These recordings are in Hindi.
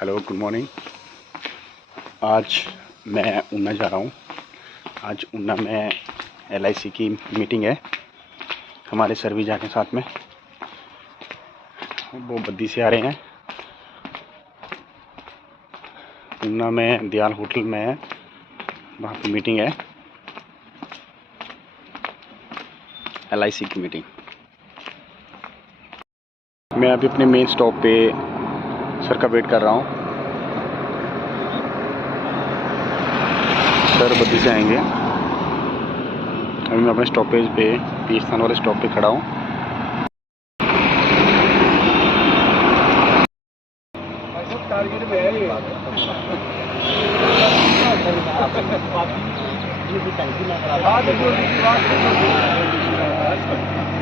Hello, good morning. आज मैं ऊना जा रहा हूँ। आज ऊना में LIC की मीटिंग है। हमारे सर भी जा रहे हैं साथ में। वो बद्दी से आ रहे हैं। ऊना में दयाल होटल में है, वहाँ पे मीटिंग है, LIC की मीटिंग। मैं अभी अपने मेन स्टॉप पे सर का वेट कर रहा हूँ। सर बद्दी से आएंगे। अभी मैं अपने स्टॉपेज पे, तीर्थस्थान वाले स्टॉप पे खड़ा हूँ। टारगेट में है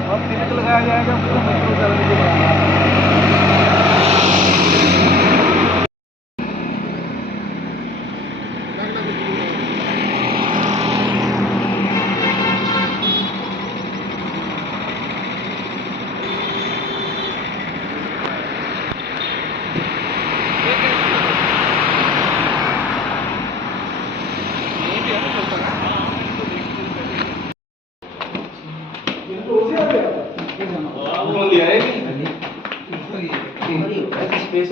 अब तिलक लगाया जाएगा पूरा मेट्रो चलने के बाद। स्पेस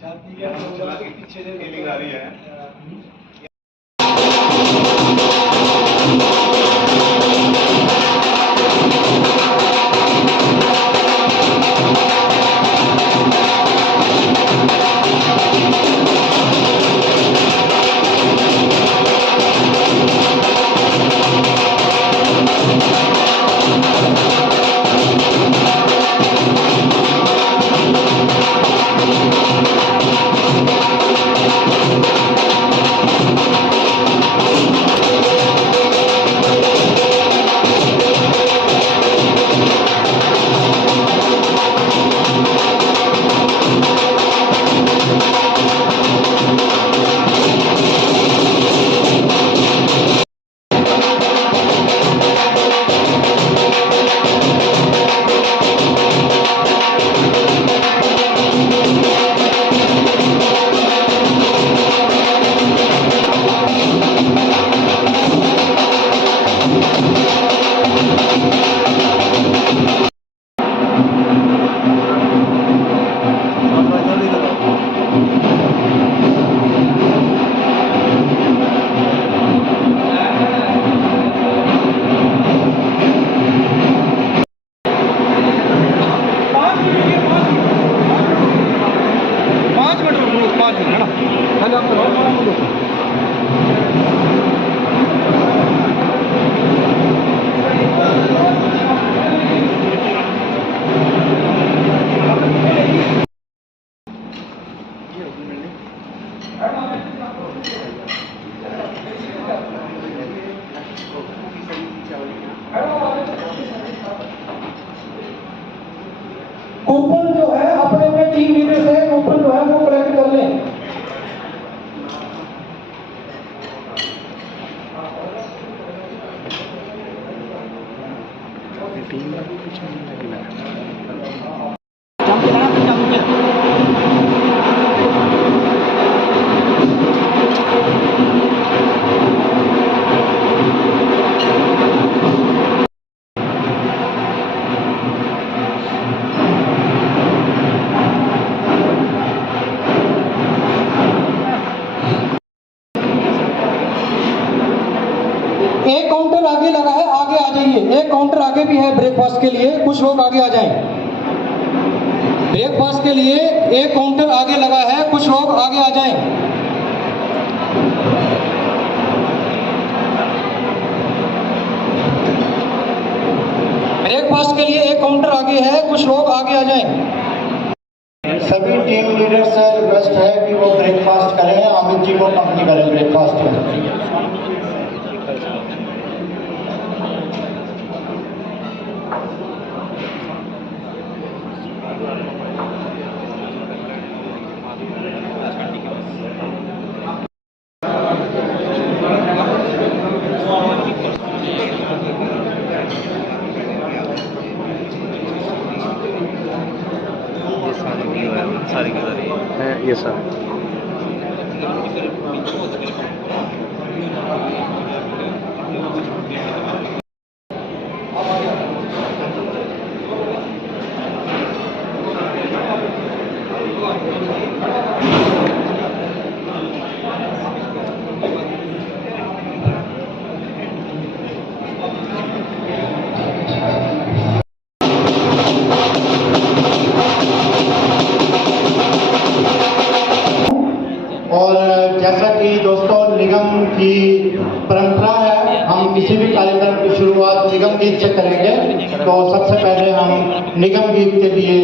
शादी के पीछे से फीलिंग आ रही है। कूपन जो है अपने अपने टीम लीडर से कूपन जो है वो कलेक्ट कर लें। एक काउंटर आगे लगा है, आगे आ जाइए। एक काउंटर आगे भी है ब्रेकफास्ट के लिए, कुछ लोग आगे आ जाएं। ब्रेकफास्ट के लिए एक काउंटर आगे लगा है, कुछ लोग आगे आ जाएं। ब्रेक ब्रेकफास्ट के लिए एक काउंटर आगे है, कुछ लोग आगे आ जाएं। सभी टीम लीडर से रिक्वेस्ट है कि वो ब्रेकफास्ट करें, अमित जी को कंपनी करें ब्रेकफास्ट में। ये सर और जैसा कि दोस्तों निगम की परंपरा है, हम किसी भी कार्यक्रम की शुरुआत निगम गीत से करेंगे, तो सबसे पहले हम निगम गीत के लिए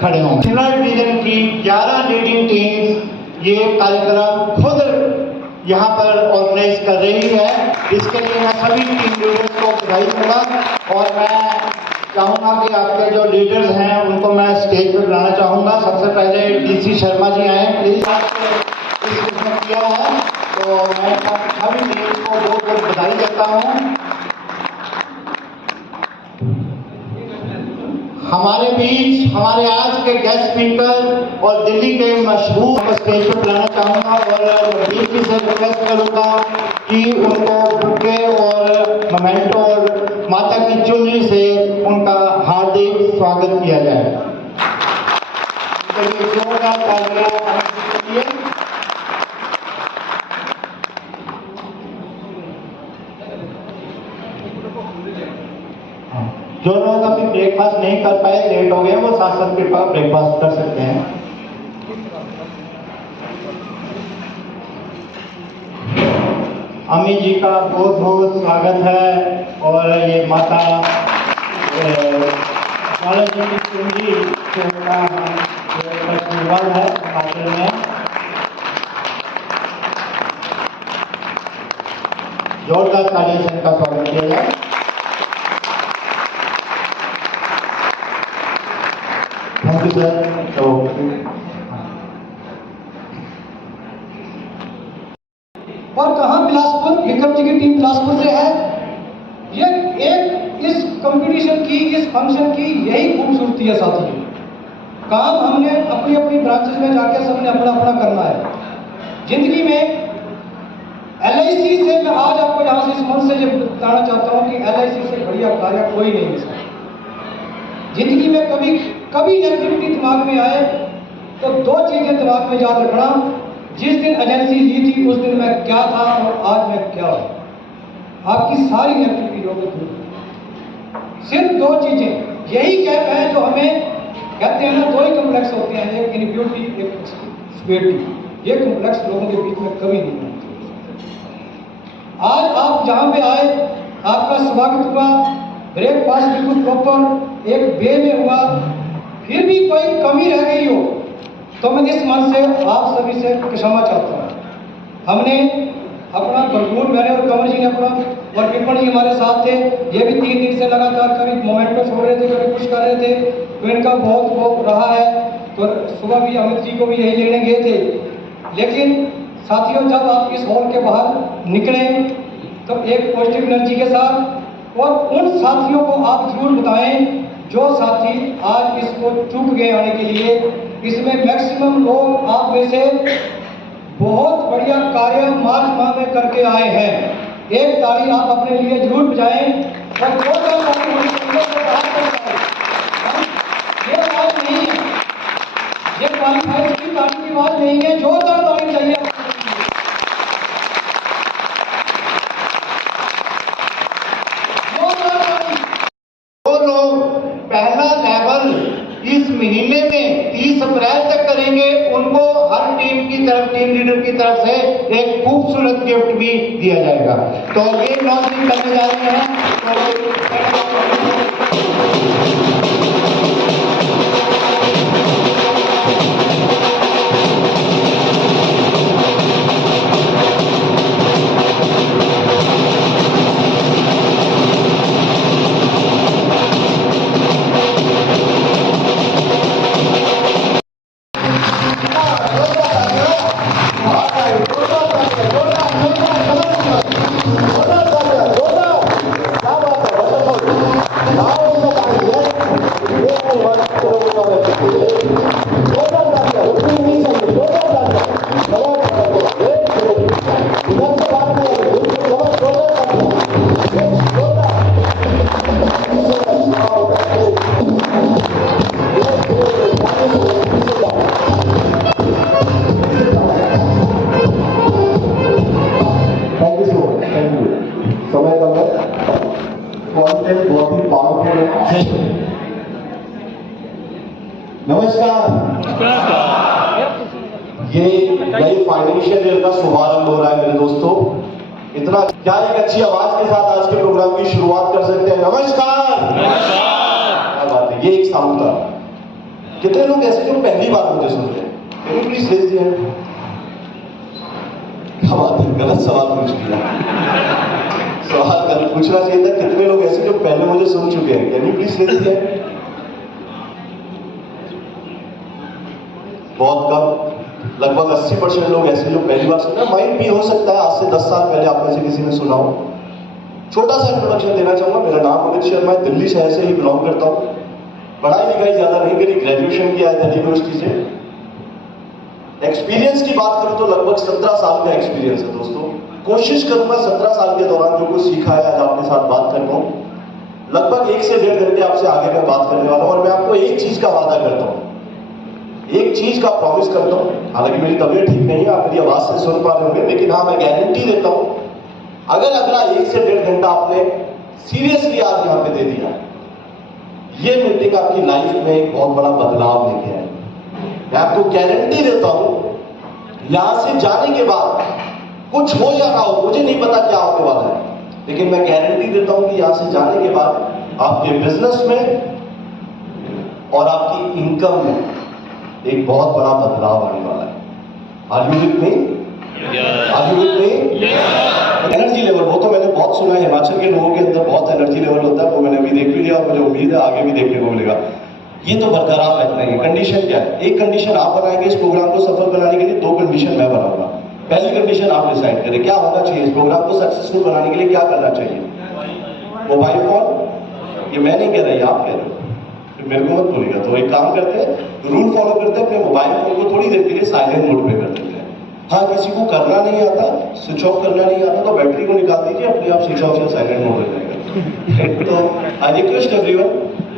खड़े होंगे। जिला डिवीजन की 11 लीडिंग टीम्स ये कार्यक्रम खुद यहाँ पर ऑर्गेनाइज कर रही है, इसके लिए मैं सभी टीम लीडर्स को बधाई दूंगा। और मैं चाहूँगा कि आपके जो लीडर्स हैं उनको मैं स्टेज पर बुलाना चाहूँगा। सबसे पहले डीसी शर्मा जी आए, प्लीज। किया है तो मैं सभी टीम को बहुत बहुत बधाई देता हूँ। हमारे बीच हमारे आज के गेस्ट स्पीकर और दिल्ली के मशहूर स्टेज पर बुलाना चाहूँगा और डीसी से रिक्वेस्ट करूँगा कि उनको बुके और मोमेंटो और माता की चुनरी से उनका हार्दिक स्वागत किया जाए। जोरदार तालियां के लिए। जो लोग अभी ब्रेकफास्ट नहीं कर पाए, लेट हो गए, वो साथ साथ कृपया ब्रेकफास्ट कर सकते हैं। अमित जी का बहुत बहुत स्वागत है। और ये माता जी की चुनरी का फेस्टिवल है खातिर में। जोरदार तालियों से इनका स्वागत किया जाए। Thank you sir. और कहाँ बिलासपुर, विक्रम जी की टीम बिलासपुर से है। ये एक इस कंपटीशन की, इस फंक्शन की यही खूबसूरती है साथियों। काम हमने अपनी अपनी ब्रांचेस में जाके सबने अपना अपना करना है। जिंदगी में LIC से मैं आज आपको यहाँ से इस मंच से ये बताना चाहता हूँ कि LIC से बढ़िया कार्य कोई नहीं है। जिंदगी में कभी कभी नेगेटिविटी दिमाग में आए तो दो चीजें दिमाग में याद रखना, जिस दिन एजेंसी ली थी उस दिन मैं क्या था और आज मैं क्या हूं। आपकी सारी नेगेटिविटी होगी। सिर्फ दो चीजें, यही गैप है जो हमें कहते हैं ना, दो ही कम्प्लेक्स होते हैं, एक इनब्यूटी, एक स्पेरिटी। ये कम्प्लेक्स लोगों के बीच में कभी नहीं होते। आज आप जहां पे आए, आपका स्वागत हुआ, ब्रेकफास्ट बिल्कुल प्रॉपर एक वे में हुआ, फिर भी कोई कमी रह गई हो तो मैं इस मंच से आप सभी से क्षमा चाहता हूँ। हमने अपना भरपूर, मैंने और कमर जी ने अपना, और विपण जी हमारे साथ थे, ये भी 3 दिन से लगातार कभी मोमेंटो छोड़ रहे थे, कभी कुछ कर रहे थे, तो इनका बहुत वो रहा है। तो सुबह भी अमित जी को भी यही लेने गए थे। लेकिन साथियों, जब आप इस हॉल के बाहर निकले तो एक पॉजिटिव एनर्जी के साथ, और उन साथियों को आप जरूर बताएं जो साथी आज इसको चूक गए आने के लिए। इसमें मैक्सिमम लोग आप में से बहुत बढ़िया कार्य मार्च माह में करके आए हैं। एक ताली आप अपने लिए जरूर बजाएं और दो ताली होनी चाहिए तो बाहर कर जाए। ये बात नहीं है, ये क्वालिफाइड की ताली की बात नहीं है, जोरदार ताली चाहिए। पहला लेवल इस महीने में 30 अप्रैल तक करेंगे, उनको हर टीम की तरफ, टीम लीडर की तरफ से एक खूबसूरत गिफ्ट भी दिया जाएगा। तो ये लॉन्चिंग करने जा रहे हैं। तो कंटेंट बहुत ही पावरफुल है। नमस्कार। ये नई फाइनेंशियल ईयर का शुभारंभ हो रहा है मेरे दोस्तों। इतना क्या एक अच्छी आवाज के साथ आज के प्रोग्राम की शुरुआत कर सकते हैं। नमस्कार। क्या बात है, ये एक साउंड था। कितने लोग ऐसे जो पहली बार मुझे सुन रहे हैं, प्लीज रेज दिया। क्या बात है, गलत सवाल पूछ लिया। सवाल गलत पूछना चाहिए था। कितने लोग ऐसे जो पहले मुझे सुन चुके हैं, कैन यू प्लीज रेज दिया। बहुत कम, लगभग 80% लोग ऐसे जो पहली बार सुन रहे हैं। माइंड भी हो सकता है आज से 10 साल पहले आप में से किसी ने सुना हो। छोटा सा इंट्रोडक्शन देना चाहूंगा। मेरा नाम अमित शर्मा है, दिल्ली शहर से ही बिलोंग करता हूँ। पढ़ाई लिखाई ज्यादा नहीं करी, ग्रेजुएशन किया है दिल्ली यूनिवर्सिटी से। एक्सपीरियंस की बात करूं तो लगभग 17 साल का एक्सपीरियंस है दोस्तों। कोशिश करूंगा 17 साल के दौरान जो कुछ सीखा है आज आपके साथ बात कर पाऊं। लगभग 1 से 1.5 घंटे आपसे आगे मैं बात करने वाला हूं और मैं आपको एक चीज का वादा करता हूं, एक चीज का प्रॉमिस करता हूं। हालांकि मेरी तबीयत ठीक नहीं है, आप मेरी आवाज से सुन पा रहे होंगे, लेकिन हाँ मैं गारंटी देता हूं, अगर अगला 1 से 1.5 घंटा आपने सीरियसली आज यहाँ पे दे दिया, ये मीटिंग आपकी लाइफ में एक बहुत बड़ा बदलाव लेके आए। मैं आपको गारंटी देता हूं, यहां से जाने के बाद कुछ हो या ना हो, मुझे नहीं पता क्या होने वाला है, लेकिन मैं गारंटी देता हूं कि यहां से जाने के बाद आपके बिजनेस में और आपकी इनकम में एक बहुत बड़ा बदलाव आने वाला है। Are you with me? Are you with me? Energy level, वो तो मैंने बहुत सुना है, हिमाचल के लोगों के अंदर बहुत एनर्जी लेवल होता है, वो मैंने अभी देख भी लिया और मुझे उम्मीद है आगे भी देखने को मिलेगा। ये तो बरकरार रखना है। कंडीशन क्या है? एक कंडीशन आप बनाएंगे इस प्रोग्राम को सफल बनाने के लिए, 2 कंडीशन मैं बनाऊंगा। पहली कंडीशन आप डिसाइड करें क्या होना चाहिए इस प्रोग्राम को सक्सेसफुल बनाने के लिए, क्या करना चाहिए। मोबाइल फोन, ये मैं नहीं कह रहा, ये आप कह रहे हो, फिर मेरे को मत बोलेगा। तो एक काम करते हैं, रूल फॉलो करते हैं, अपने मोबाइल फोन को थोड़ी देर के लिए साइलेंट मोड पे कर देते हैं। हाँ, किसी को करना नहीं आता, स्विच ऑफ करना नहीं आता, तो बैटरी को निकाल दीजिए, अपने आप स्विच ऑफ या साइलेंट मोड हो जाएगा। तो आई रिक्वेस्ट एवरीवन,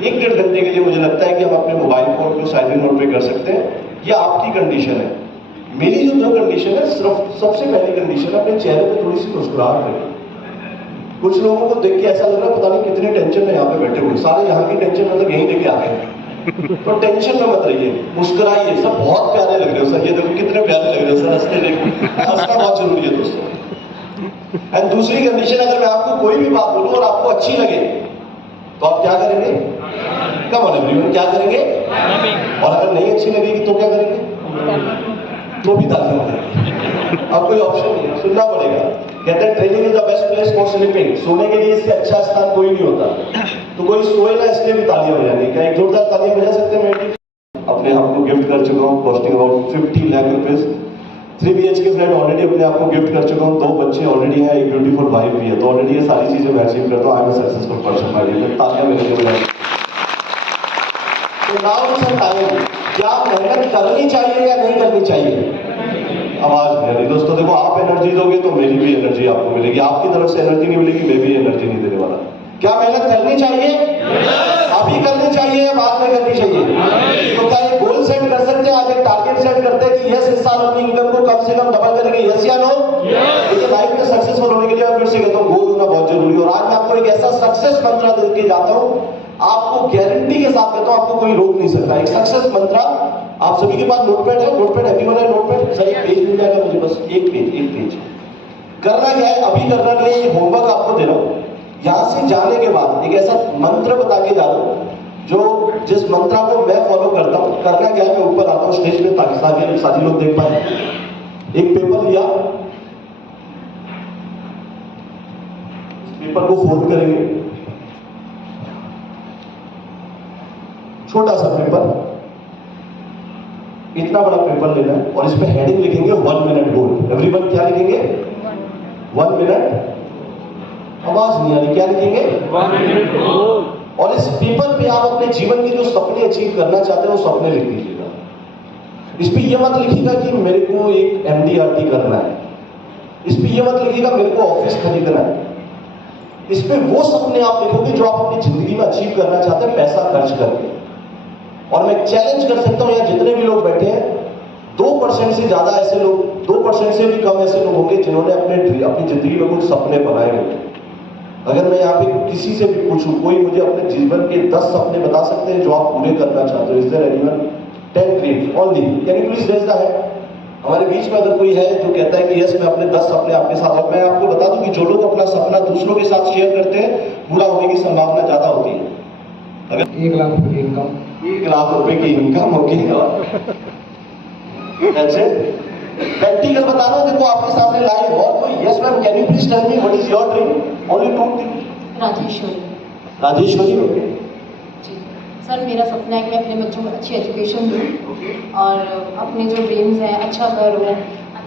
1-1.5 घंटे के लिए मुझे लगता है कि हम अपने मोबाइल फोन को साइलेंट मोड पे कर सकते हैं। ये आपकी कंडीशन है। मेरी जो 2 कंडीशन है, सिर्फ सबसे पहली कंडीशन है, अपने चेहरे पे थोड़ी सी मुस्कुराहट रखें। कुछ लोगों को देख के ऐसा लग रहा है पता नहीं कितने टेंशन में यहाँ पे बैठे हुए, सारे यहाँ की टेंशन मतलब यहीं लेके आ गए। तो टेंशन में मत रहिए, मुस्कुराइए। सब बहुत प्यारे लग रहे हो सर, ये देखो कितने प्यारे लग रहे हो सर, हंसते देखो। हंसना बहुत जरूरी है दोस्तों। एंड दूसरी कंडीशन, अगर मैं आपको कोई भी बात बोलूं और आपको अच्छी लगे तो आप क्या करेंगे? कम ऑन एवरीवन, क्या करेंगे? और अगर नहीं अच्छी लगेगी तो क्या करेंगे? तो भी तालियां बजाएंगे। अब कोई ऑप्शन नहीं है, सुनना पड़ेगा। कहते हैं training is the best place for sleeping. सोने के लिए इससे अच्छा स्थान कोई नहीं होता, तो कोई सोए ना इसलिए भी तालियां बजानी। क्या एक जोरदार तालियां बजा सकते हैं? मैं अपने आप को गिफ्ट कर चुका हूँ, costing about 50 lakh rupees. 3 BHK flat already अपने आप को गिफ्ट कर चुका हूँ, 2 बच्चे ऑलरेडी है, एक ब्यूटीफुल वाइफ भी है। तो ऑलरेडी ये सारी चीजें मैं अचीव करता हूँ। I am a successful person my dear. तालियां मेरे लिए बजाएं। तो नाउ इज टाइम, क्या मेहनत करनी चाहिए या नहीं करनी चाहिए? आवाज नहीं आ रही दोस्तों। देखो, आप एनर्जी दोगे तो मेरी भी एनर्जी आपको मिलेगी, आपकी तरफ से एनर्जी नहीं मिलेगी, मैं भी एनर्जी नहीं देने वाला। क्या मेहनत करनी चाहिए? अभी करनी चाहिए या बाद में करनी चाहिए? तो क्या ये गोल सेट कर सकते हैं, आज एक टारगेट सेट करते हैं कि यस इस साल अपनी इनकम को कम से कम डबल करेंगे, यस या नो? देखिए, लाइफ में सक्सेसफुल होने के लिए मैं फिर से कहता हूँ, गोल होना बहुत जरूरी है। और आज मैं आपको एक ऐसा सक्सेस मंत्र दे के जाता हूँ, आपको गारंटी के साथ कहता हूँ, आपको कोई रोक नहीं सकता। एक सक्सेस मंत्र, आप सभी के पास नोटपैड है? नोटपैड एवरीवन है? नोटपैड सर, एक पेज मिल जाएगा मुझे, बस एक पेज। करना क्या है, अभी करना नहीं है, होमवर्क आपको दे रहा हूं। यहां से जाने के बाद एक ऐसा मंत्र बता के जा रहा हूं जो जिस मंत्र को मैं फॉलो करता हूं। करना क्या है, मैं ऊपर आता हूं स्टेज पे ताकि साथी लोग देख पाए। एक पेपर लिया, पेपर को फोल्ड करेंगे, छोटा सा पेपर, इतना बड़ा पेपर लेना है और इस पे हेडिंग लिखेंगे 1 मिनट गोल। एवरीवन क्या लिखेंगे? 1 मिनट। आवाज नहीं आ रही, क्या लिखेंगे? 1 मिनट गोल। और इस पेपर पे आप अपने जीवन के जो सपने अचीव करना चाहते हैं वो सपने लिख लीजिएगा। इस पे ये मत लिखिएगा कि मेरे को एक MD-RT करना है, इस पे ये मत लिखिएगा मेरे को ऑफिस खरीदना है। इस पे वो सपने आप लिखोगे जो आप अपनी जिंदगी में अचीव करना चाहते हैं, पैसा खर्च करके। और मैं चैलेंज कर सकता हूं, यहाँ जितने भी लोग बैठे हैं, 2% से ज्यादा ऐसे लोग, 2% से भी कम ऐसे लोग होंगे जिन्होंने अपनी जिंदगी में कुछ सपने बनाए होंगे। अगर मैं यहाँ पे किसी से भी पूछूं, कोई मुझे अपने जीवन के 10 सपने बता सकते हैं जो आप पूरे करना चाहते हो? Is there anyone? 10 dreams only, can you please raise the hand? हमारे बीच में अगर कोई है जो कहता है कि यस मैं अपने 10 सपने आपके साथ, और मैं आपको बता दूं कि जो लोग अपना सपना दूसरों के साथ शेयर करते हैं पूरा होने की संभावना ज्यादा होती है। अगर 1 लाख रुपए की इनकम, 1 लाख रुपए की इनकम होगी, प्रैक्टिकल बताना, देखो आपके सामने लाइव। और कोई? Yes ma'am, can you please tell me what is your dream? Only 2 things. Rajeshwari. Rajeshwari, okay. जी सर, मेरा सपना है कि मैं अपने बच्चों को अच्छी एजुकेशन दूँ और अपने जो ड्रीम्स हैं अच्छा घर हो।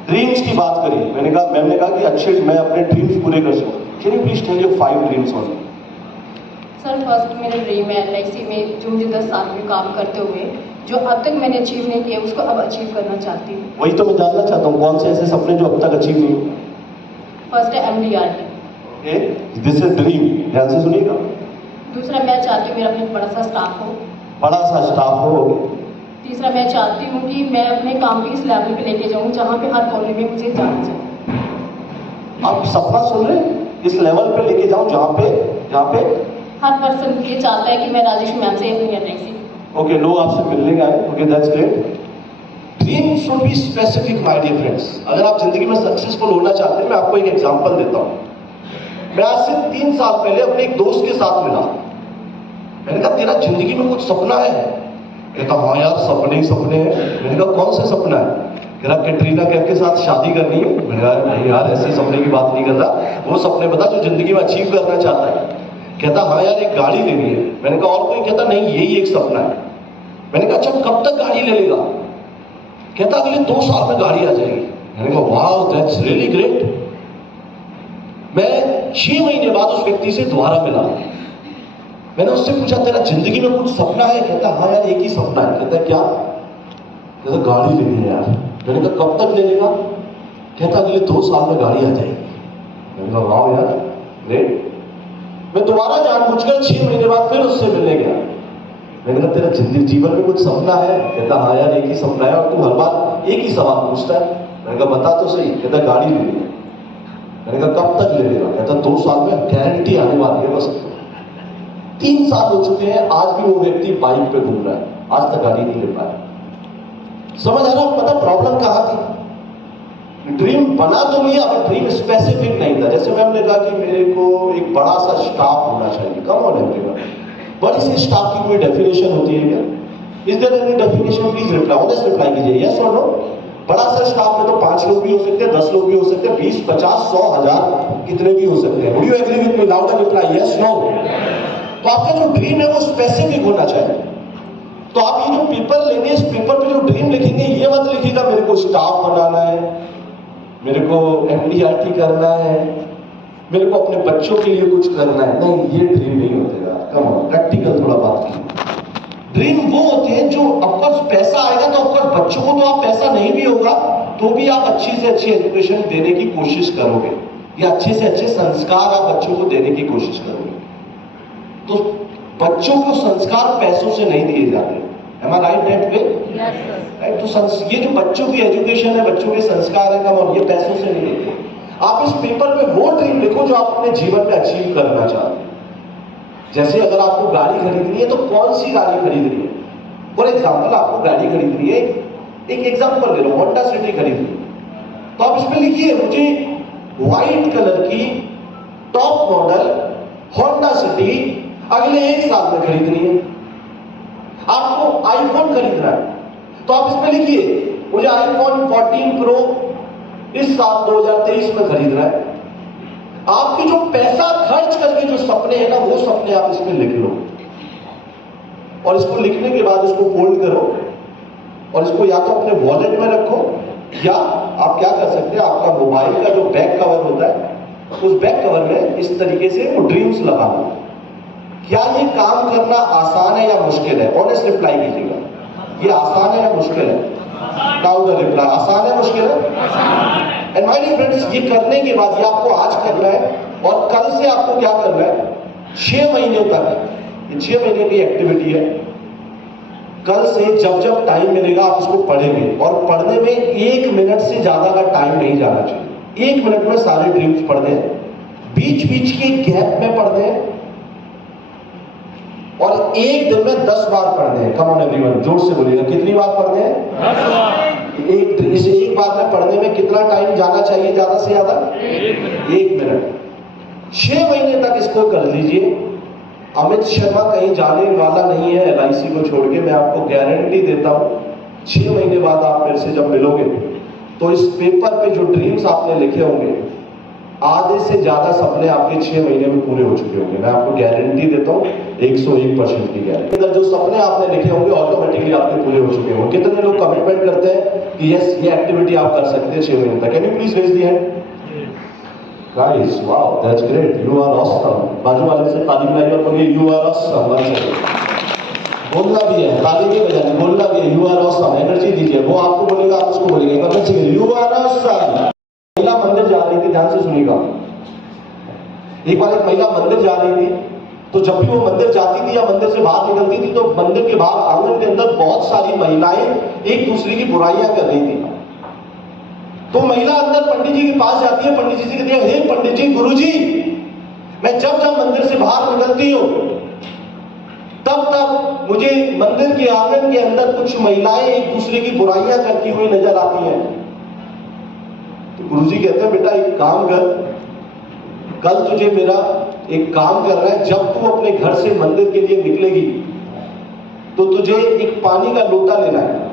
ड्रीम्स की बात करी, मैंने कहा, मैम ने कहा कि अच्छे मैं अपने ड्रीम्स पूरे कर सकूं। Can you please tell your 5 dreams only? Sir first मेरा ड्रीम है LIC में जो मुझे 10 साल में काम करते हुए जो अब तक मैंने अचीव नहीं किया उसको अब अचीव करना चाहती हूँ। वही तो मैं जानना चाहता हूँ, कौन से ऐसे सपने जो अब तक अचीव नहीं हुए? फर्स्ट है MDRT। Okay, this is dream, ध्यान से सुनिएगा। दूसरा मैं चाहती हूँ मेरा अपना बड़ा सा स्टाफ हो। बड़ा सा स्टाफ हो। तीसरा मैं चाहती हूँ कि मैं अपने काम को इस लेवल पे लेके जाऊँ जहाँ पे हर कोने में मुझे जाना चाहिए। आप सपना सुन रहे हैं? इस लेवल पे लेके जाऊं जहाँ पे हर पर्सन ये चाहता है कि मैं राजेश मैम से अपनी LIC। ओके, लोग आपसे मिलने गए, okay that's great. Dream should be specific my dear friends. अगर आप जिंदगी में सक्सेसफुल होना चाहते हैं, मैं आपको एक एग्जांपल देता हूं। मैं आज से 3 साल पहले अपने एक दोस्त के साथ मिला। मैंने कहा तेरा जिंदगी में कुछ सपना है? कहता हाँ यार सपने ही सपने हैं। मैंने कहा कौन सा सपना है? कह रहा कैटरीना कैफ के साथ शादी करनी है। मैंने कहा नहीं यार ऐसे सपने की बात नहीं कर रहा, वो सपने बता जो जिंदगी में अचीव करना चाहता है। कहता हाँ यार एक गाड़ी लेनी है। मैंने कहा और कोई? कहता नहीं यही एक सपना है। मैंने कहा अच्छा कब तक गाड़ी ले लेगा? कहता अगले 2 साल में गाड़ी आ जाएगी। मैंने कहा वाह दैट्स रियली ग्रेट। मैं 6 महीने बाद उस व्यक्ति से दोबारा मिला। मैंने उससे पूछा तेरा जिंदगी में कुछ सपना है? कहता हाँ यार एक ही सपना है। कहता क्या? कहता गाड़ी लेनी है यार। मैंने कहा कब तक ले लेगा? कहता अगले 2 साल में गाड़ी आ जाएगी। मैंने कहा वाह यार ग्रेट। मैं दोबारा जानबूझकर 6 महीने बाद फिर उससे मिलने गया। मैंने कहा तेरा जीवन में कुछ सपना है? कहता हाँ यार एक ही सपना है और तू हर बार एक ही सवाल पूछता है। मैंने कहा बता तो सही। कहता गाड़ी लेनी है। मैंने कहा कब तक ले लेगा? कहता 2 साल में गारंटी आने वाली है बस। 3 साल हो चुके हैं, आज भी वो व्यक्ति बाइक पे घूम रहा है, आज तक गाड़ी नहीं ले पाया। समझ आ रहा? पता प्रॉब्लम कहां थी? ड्रीम बना तो लिया, बट ड्रीम स्पेसिफिक नहीं था। जैसे मैम ने कहा कि मेरे को एक बड़ा सा स्टाफ होना चाहिए। कम ऑन एवरीवन, बड़ी सी स्टाफ की कोई डेफिनेशन होती है क्या? Is there any definition? Please reply, honest reply कीजिए, यस और नो। बड़ा सा स्टाफ में तो 5 लोग भी हो सकते हैं, 10 लोग भी हो सकते हैं, 20, 50, 100, 1000 कितने भी हो सकते हैं। Would you agree with me? Loud reply, yes no. तो आपका जो ड्रीम है वो स्पेसिफिक होना चाहिए। तो आप ये जो पेपर लेंगे, इस पेपर पे जो ड्रीम लिखेंगे, ये मत लिखिएगा मेरे को स्टाफ बनाना है, मेरे को MDRT करना है, मेरे को अपने बच्चों के लिए कुछ करना है। नहीं, ये ड्रीम नहीं होते यार। कम ऑन, प्रैक्टिकल थोड़ा बात कीजिए। ड्रीम वो होते हैं जो ऑफकोर्स पैसा आएगा तो ऑफकोर्स बच्चों को तो आप पैसा नहीं भी होगा तो भी आप अच्छी से अच्छी एजुकेशन देने की कोशिश करोगे, या अच्छे से अच्छे संस्कार आप बच्चों को देने की कोशिश करोगे। तो बच्चों को संस्कार पैसों से नहीं दिए जाते। Am I right that way? Yes, sir. Right? तो ये जो बच्चों की एजुकेशन है, बच्चों के संस्कार है, कम ये पैसों से नहीं देते। आप इस पेपर पे वो ड्रीम लिखो जो आप अपने जीवन में अचीव करना चाहते हैं। जैसे अगर आपको गाड़ी खरीदनी है तो कौन सी गाड़ी खरीदनी है? फॉर एग्जाम्पल आपको गाड़ी खरीदनी है, एक एग्जाम्पल ले लो, होंडा सिटी खरीदनी है, तो आप इसमें लिखिए मुझे व्हाइट कलर की टॉप मॉडल होंडा सिटी अगले 1 साल में खरीदनी है। आपको आईफोन खरीदना है तो आप इसमें लिखिए मुझे आईफोन 14 प्रो इस साल 2023 में खरीदना है। आपके जो पैसा खर्च करके जो सपने हैं ना, वो सपने आप इसमें लिख लो, और इसको लिखने के बाद इसको फोल्ड करो और इसको या तो अपने वॉलेट में रखो, या आप क्या कर सकते हैं, आपका मोबाइल का जो बैक कवर होता है उस बैक कवर में इस तरीके से वो ड्रीम्स लगा लो। क्या ये काम करना आसान है या मुश्किल है? ऑनेस्ट रिप्लाई कीजिएगा, ये आसान है या मुश्किल है? लाउडर रिप्लाई, आसान है मुश्किल है? एंड माय डियर फ्रेंड्स, ये करने के बाद ये आपको आज करना है और कल से आपको क्या करना है, 6 महीने तक, ये 6 महीने की एक्टिविटी है। कल से जब जब टाइम मिलेगा आप उसको पढ़ेंगे, और पढ़ने में 1 मिनट से ज्यादा का टाइम नहीं जाना चाहिए। 1 मिनट में सारे ड्रीम्स पढ़ने हैं। बीच बीच के गैप में पढ़ने हैं और एक दिन में 10 बार पढ़ने हैं। कम ऑन एवरीवन, जोर से बोलिएगा, कितनी बार पढ़ने हैं? 10 बार। एक बार में पढ़ने में कितना टाइम जाना चाहिए ज्यादा से ज्यादा? 1 मिनट। 6 महीने तक इसको कर लीजिए। अमित शर्मा कहीं जाने वाला नहीं है LIC को छोड़ के, मैं आपको गारंटी देता हूं 6 महीने बाद आप मेरे से जब मिलोगे तो इस पेपर पे जो ड्रीम्स आपने लिखे होंगे, आधे से ज्यादा सपने आपके 6 महीने में पूरे हो चुके होंगे। मैं आपको गारंटी देता हूं, 101% की गारंटी। जो सपने आपने लिखे होंगे ऑटोमेटिकली आपके पूरे हो चुके होंगे। कितने लोग कमिटमेंट करते हैं कि यस, ये एक्टिविटी आप कर सकते हैं 6 महीने तक? Can you please raise the hand? Guys, wow, that's great, you are awesome. बाजू वाले से ताली बजाइए और बोलिए यू आर ऑसम। बोलना भी है, ताली नहीं बजानी, बोलना भी है, यू आर ऑसम। एनर्जी दीजिए, वो आपको बोलेगा, आप उसको बोलेंगे, यू आर ऑसम। महिला मंदिर जा रही थी, ध्यान से सुनिएगा। एक बार एक महिला मंदिर जा रही थी, तो जब भी वो मंदिर जाती थी या मंदिर से बाहर निकलती थी, तो मंदिर के बाहर आंगन के अंदर बहुत सारी महिलाएं एक दूसरे की बुराइयां कर रही थी। तो महिला अंदर पंडित जी के पास जाती है, पंडित जी से कहती है, हे पंडित जी, गुरु जी, मैं जब जब मंदिर से बाहर निकलती हूं तब तब मुझे मंदिर के आंगन के अंदर कुछ महिलाएं एक दूसरे की बुराइयां करती हुई नजर आती हैं। तो गुरुजी कहते हैं, बेटा एक काम कर, कल तुझे मेरा एक काम करना है। जब तू अपने घर से मंदिर के लिए निकलेगी तो तुझे एक पानी का लोटा लेना है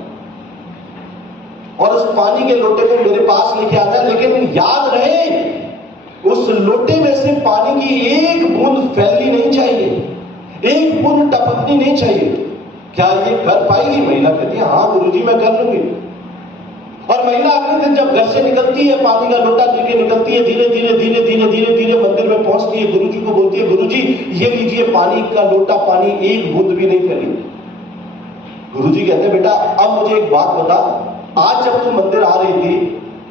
और उस पानी के लोटे को मेरे पास लेके आना है, लेकिन याद रहे उस लोटे में से पानी की एक बूंद फैलनी नहीं चाहिए, एक बूंद टपकनी नहीं चाहिए। क्या ये कर पाएगी? महिला कहती है, हाँ गुरुजी, मैं कर लूंगी। और महिला अगले दिन जब घर से निकलती है, पानी का लोटा लेके निकलती है, धीरे धीरे धीरे धीरे धीरे धीरे मंदिर में पहुंचती है, गुरुजी को बोलती है, गुरुजी ये लीजिए पानी का लोटा, पानी एक बूंद भी नहीं फैली। गुरुजी कहते हैं, बेटा अब मुझे एक बात बता, आज जब तू मंदिर आ रही थी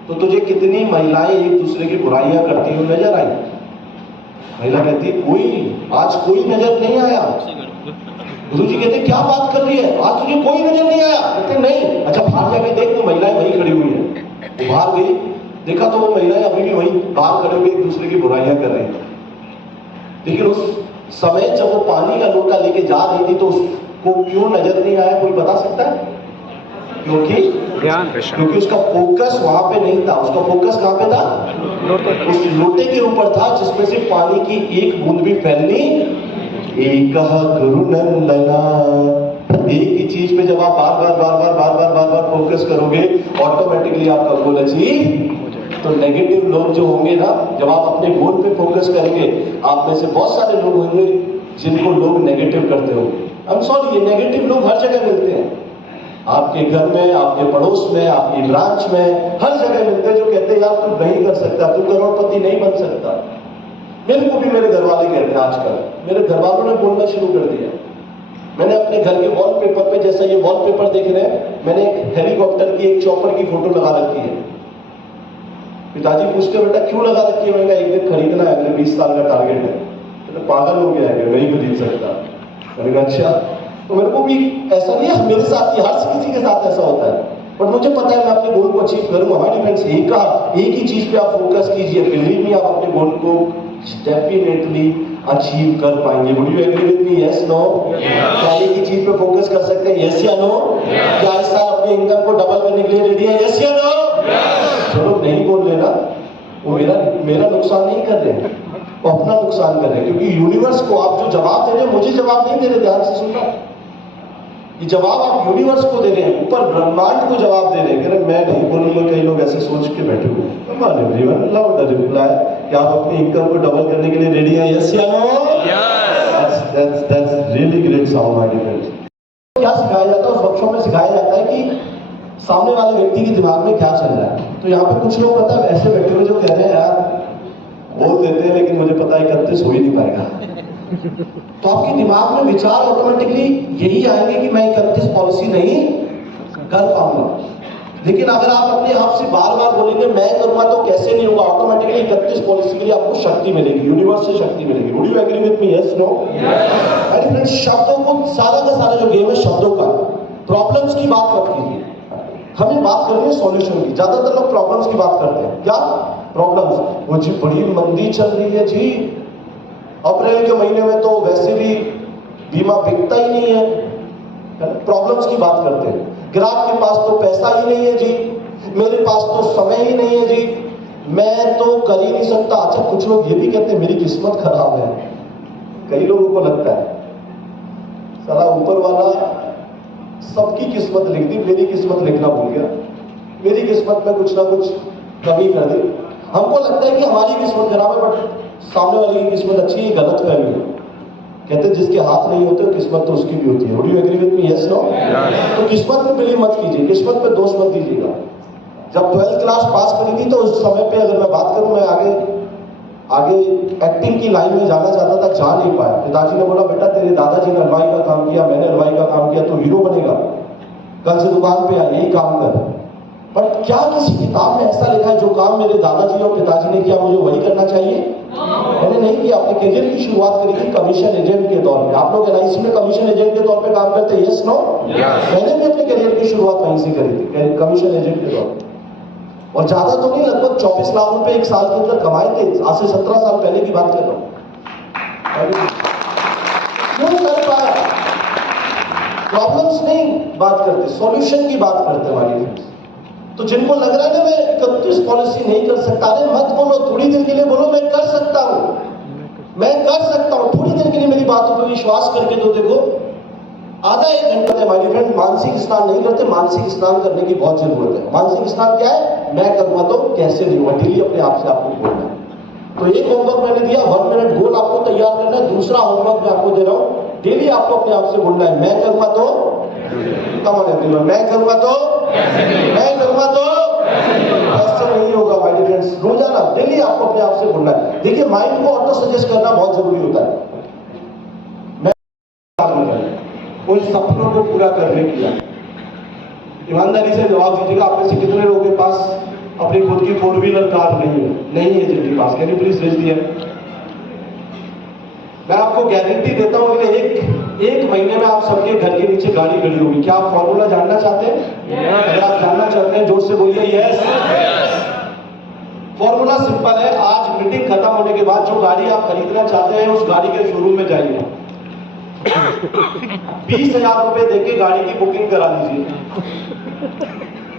तो तुझे कितनी महिलाएं एक दूसरे की बुराइयां करती हुई नजर आई? महिला कहती, कोई, आज कोई नजर नहीं आया। गुरुजी कहते, क्या बात कर रही है, आज तुझे कोई नजर नहीं आया? कहते नहीं। अच्छा बाहर जाके देख, वो महिलाएं वहीं खड़ी हुई है। वो बाहर गई, देखा तो वो महिलाएं अभी भी वहीं बाहर खड़े हुए एक दूसरे की बुराइयां कर रही थी। लेकिन उस समय जब वो पानी का लोटा लेके जा रही थी तो उसको क्यों नजर नहीं आया, कोई बता सकता है? क्योंकि उसका फोकस वहां पे नहीं था। उसका फोकस कहां पे था? उस लोटे के ऊपर था जिसमें से पानी की एक बूंद भी फैलनी। एक गुरु नंदना, एक ही चीज पे जब आप बार बार फोकस करोगे, ऑटोमेटिकली आपका गोल अचीव। तो नेगेटिव लोग जो होंगे ना, जब आप अपने गोल पे फोकस करेंगे, आप में से बहुत सारे लोग होंगे जिनको लोग नेगेटिव करते होंगे। आई एम सॉरी, ये नेगेटिव लोग हर जगह मिलते हैं, आपके घर में, आपके पड़ोस में, आपकी ब्रांच में, हर जगह मिलते हैं, जो कहते हैं यार तू नहीं कर सकता, तू करोड़पति नहीं बन सकता। मेरे को भी मेरे घर वाले कहते हैं, आजकल मेरे घर वालों ने बोलना शुरू कर दिया। मैंने अपने घर के वॉलपेपर पे, जैसा ये वॉलपेपर देख रहे हैं, मैंने एक हेलीकॉप्टर की, एक चॉपर की फोटो लगा रखी है। पिताजी पूछते, बेटा क्यों लगा रखी है? मैंने कहा एक दिन खरीदना है, अगले 20 साल का टारगेट है। तो पागल हो गया है, नहीं खरीद सकता। मैंने कहा अच्छा। तो मेरे को भी ऐसा नहीं है, मेरे साथ ही, हर किसी के साथ ऐसा होता है, पर मुझे पता है मैं अपने गोल को अचीव करूंगा। हमारी फ्रेंड्स, एक ही चीज पे आप फोकस कीजिए, बिलीव मी, आप अपने गोल को डेफिनेटली अचीव कर पाएंगे। Would you agree with me? Yes, no? क्या एक ही चीज पे फोकस कर सकते हैं? यस या नो? क्या इस साल अपने इनकम को डबल करने के लिए रेडी है? यस या नो? जो लोग नहीं बोल रहे ना, वो मेरा नुकसान नहीं कर रहे, वो अपना नुकसान कर रहे हैं। क्योंकि यूनिवर्स को आप जो जवाब दे रहे हैं, मुझे जवाब नहीं दे रहे। ध्यान से सुनना, ये जवाब आप यूनिवर्स को दे रहे हैं, ऊपर ब्रह्मांड को जवाब दे रहे हैं। मैं नहीं बोलूंगा, कई लोग ऐसे सोच के बैठे हुए हैं। क्या आप अपनी इनकम को डबल करने के लिए रेडी हैं? यस या no? That's really great sound, my dear friends. क्या सिखाया जाता है? उस वर्कशॉप में सिखाया जाता है कि सामने वाले व्यक्ति के दिमाग में क्या चल रहा है। तो यहाँ पे कुछ लोग पता है ऐसे बैठे हुए जो कह रहे हैं, यार बोल देते हैं लेकिन मुझे पता है 31 हो ही नहीं पाएगा। तो आपके दिमाग में विचार ऑटोमेटिकली यही आएंगे कि मैं 31 पॉलिसी नहीं कर पाऊंगा। लेकिन अगर आप अपने आप से बार बार बोलेंगे मैं करूंगा तो कैसे नहीं होगा, ऑटोमेटिकली 31 पॉलिसी के लिए आपको शक्ति मिलेगी, यूनिवर्स से शक्ति मिलेगी। Would you agree with me? Yes, no? मेरे फ्रेंड्स, शब्दों को, सारा का सारा जो गेम है शब्दों का, प्रॉब्लम्स की बात मत कीजिए, हमें बात करनी है सॉल्यूशन की। ज्यादातर लोग प्रॉब्लम्स की बात करते हैं। क्या प्रॉब्लम्स। वो जी बड़ी मंदी चल रही है जी, अप्रैल के महीने में तो वैसे भी बीमा बिकता ही नहीं है। प्रॉब्लम्स की बात करते हैं, ग्राहक के पास तो पैसा ही नहीं है जी, मेरे पास तो समय ही नहीं है जी, मैं तो कर ही नहीं सकता। अच्छा, कुछ लोग ये भी कहते हैं मेरी किस्मत खराब है। कई लोगों को लगता है साला ऊपर वाला सबकी किस्मत लिख दी, मेरी किस्मत लिखना भूल गया, मेरी किस्मत में कुछ ना कुछ कमी कर दी। हमको लगता है कि हमारी किस्मत खराब है, बट सामने वाले की किस्मत अच्छी है, गलत फहमी है। कहते हैं जिसके हाथ नहीं होते किस्मत तो उसकी भी होती है। Would you agree with me? Yes no? तो किस्मत पे बिलीव मत कीजिए, किस्मत पे दोष मत दीजिएगा। जब 12th क्लास पास करी थी तो उस समय पे अगर मैं बात करूं, मैं आगे एक्टिंग की लाइन में जाना चाहता था, जा नहीं पाया। पिताजी ने बोला बेटा तेरे दादाजी ने हलवाई का काम किया, मैंने हलवाई का काम किया, तो हीरो बनेगा, कल से दुकान पे आ यही काम कर। बट क्या किसी किताब में ऐसा लिखा है जो काम मेरे दादाजी और पिताजी ने किया मुझे वही करना चाहिए? मैंने नहीं किया। अपने करियर की शुरुआत करी थी कमीशन एजेंट के तौर पे। आप लोग LIC में कमीशन एजेंट के तौर पे काम करते हैं, यस नो? मैंने भी अपने करियर की शुरुआत वहीं से करी थी, कमीशन एजेंट के तौर पे। और ज्यादा तो नहीं, लगभग 24 लाख रुपए एक साल के अंदर कमाए थे। आज से 17 साल पहले की बात कर रहा हूं। क्यों कर पाया? प्रॉब्लम्स नहीं बात करते, सॉल्यूशन की बात करते हैं हमारी फ्रेंड्स। तो जिनको लग रहा है ना मैं 31 पॉलिसी नहीं कर सकता, अरे मत बोलो, थोड़ी देर के लिए बोलो मैं कर सकता हूं, मैं कर सकता हूं। थोड़ी देर के लिए मेरी बातों पर विश्वास करके तो देखो। आधा एक घंटा हमारी फ्रेंड मानसिक स्नान नहीं करते, मानसिक स्नान करने की बहुत जरूरत है। मानसिक स्नान क्या है? मैं करूंगा तो कैसे नहीं होगा, डेली अपने आप से आपको बोलना है। तो एक होमवर्क मैंने दिया, 1 मिनट गोल आपको तैयार करना है। दूसरा होमवर्क मैं आपको दे रहा हूं, डेली आपको अपने आप से बोलना है मैं करूंगा तो, मैं करूंगा तो, मैं करूंगा तो ऐसे नहीं होगा माय फ्रेंड्स। रोजाना डेली आपको अपने आप से बोलना है। देखिए माइंड को ऑटो सजेस्ट करना बहुत जरूरी होता है। उन सपनों को पूरा करने के लिए ईमानदारी से जवाब दीजिएगा। आप में से कितने लोगों के पास अपनी खुद की 4 व्हीलर कार नहीं है जिनके पास? कैन यू प्लीज रेज दिया? मैं आपको गारंटी देता हूं कि एक महीने में आप सबके घर के नीचे गाड़ी खड़ी होगी। क्या आप फॉर्मूला जानना चाहते हैं? अगर आप जानना चाहते हैं जोर से बोलिए यस। फॉर्मूला सिंपल है। आज मीटिंग खत्म होने के बाद जो गाड़ी आप खरीदना चाहते हैं उस गाड़ी के शोरूम में जाइए, 20,000 रुपए देके गाड़ी की बुकिंग करा लीजिए।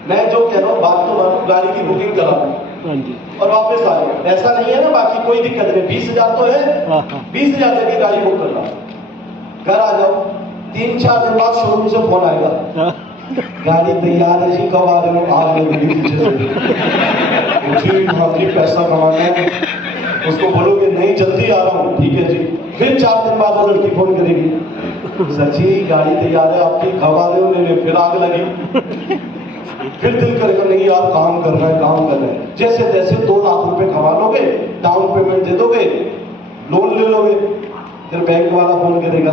मैं जो कह रहा हूं बात तो मानो, गाड़ी की बुकिंग करा और वापस आ जाए। ऐसा नहीं है ना, बाकी कोई दिक्कत नहीं, 20,000 तो है, 20,000 देके गाड़ी बुक कर लो, घर आ जाओ। 3-4 दिन बाद शोरूम से फोन आएगा, गाड़ी तैयार है जी, कब आ रहे हो? आग लगेगी पीछे से, मुझे पैसा कमाना है। उसको बोलोगे नहीं जल्दी आ रहा हूँ, ठीक है जी। फिर 4 दिन बाद वो लड़की फोन करेगी, सच्ची गाड़ी तैयार है आपकी, कब आ रहे हो लेने? फिर आग लगी। फिर दिल करेगा नहीं यार काम करना है, काम करना है। जैसे तैसे 2 लाख रुपए कमा लोगे, डाउन पेमेंट दे दोगे, लोन ले लोगे, फिर बैंक वाला फोन करेगा,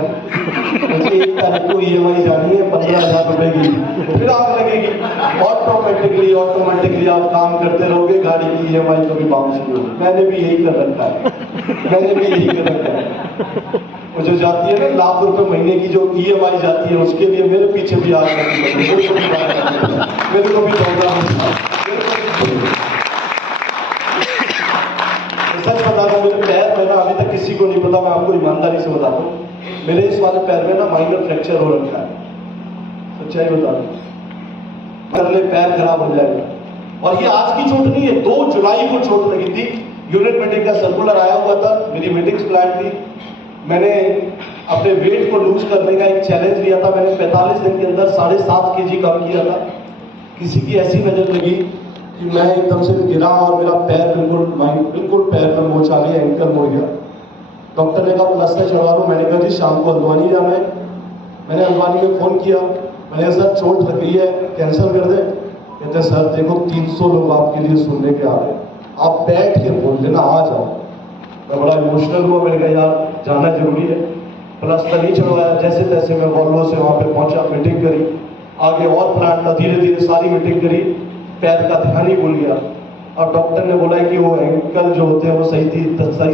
मुझे 1 तारीख को EMI जानी है 15,000 रुपए की, फिर आग लगेगी। ऑटोमेटिकली आप काम करते रहोगे, गाड़ी की EMI कभी बाउंस नहीं होगी। मैंने भी यही कर रखा है। वो जो जाती है ना लाख रुपए महीने की जो EMI जाती है, उसके लिए मेरे पीछे भी आग लगती है, मेरे को भी दौड़ना है। सच बता रहा हूँ, मेरे पैर में ना अभी तक किसी को नहीं पता, मैं आपको ईमानदारी से बताता हूँ, मेरे इस वाले पैर में ना माइनर फ्रैक्चर हो रखा है। सच्चाई बता रहा हूँ, करले पैर खराब हो जाएगा। और ये आज की चोट नहीं है, 2 जुलाई को चोट लगी थी। यूनिट मीटिंग का सर्कुलर आया हुआ था, मेरी मीटिंग्स प्लान थी। मैंने अपने वेट को लूज करने का एक चैलेंज लिया था। मैंने 45 दिन के अंदर 7.5 kg कम किया था। किसी की ऐसी नजर लगी कि मैं एकदम से गिरा और मेरा पैर बिल्कुल पैर में मोच आ गई, एंकल हो गया। डॉक्टर ने कहा प्लास्टर चढ़वा लो। मैंने कहा जी शाम को हल्द्वानी जाना है। मैंने हल्द्वानी में फोन किया, मैंने सर चोट लग गई है, कैंसिल कर दे। कहते सर देखो 300 लोग आपके लिए सुनने के आ रहे हैं, आप बैठ के बोल देना, आ जाओ। मैं बड़ा इमोशनल हुआ, मैंने कहा यार जाना जरूरी है। प्लास्टर नहीं चढ़वाया, जैसे तैसे मैं वॉल्वो से वहाँ पे पहुंचा, मीटिंग करी। आगे और प्लान था, धीरे धीरे सारी मीटिंग करी, पैर का ध्यान ही भूल गया। और डॉक्टर ने बोला कि वो एंकल जो होते हैं वो सही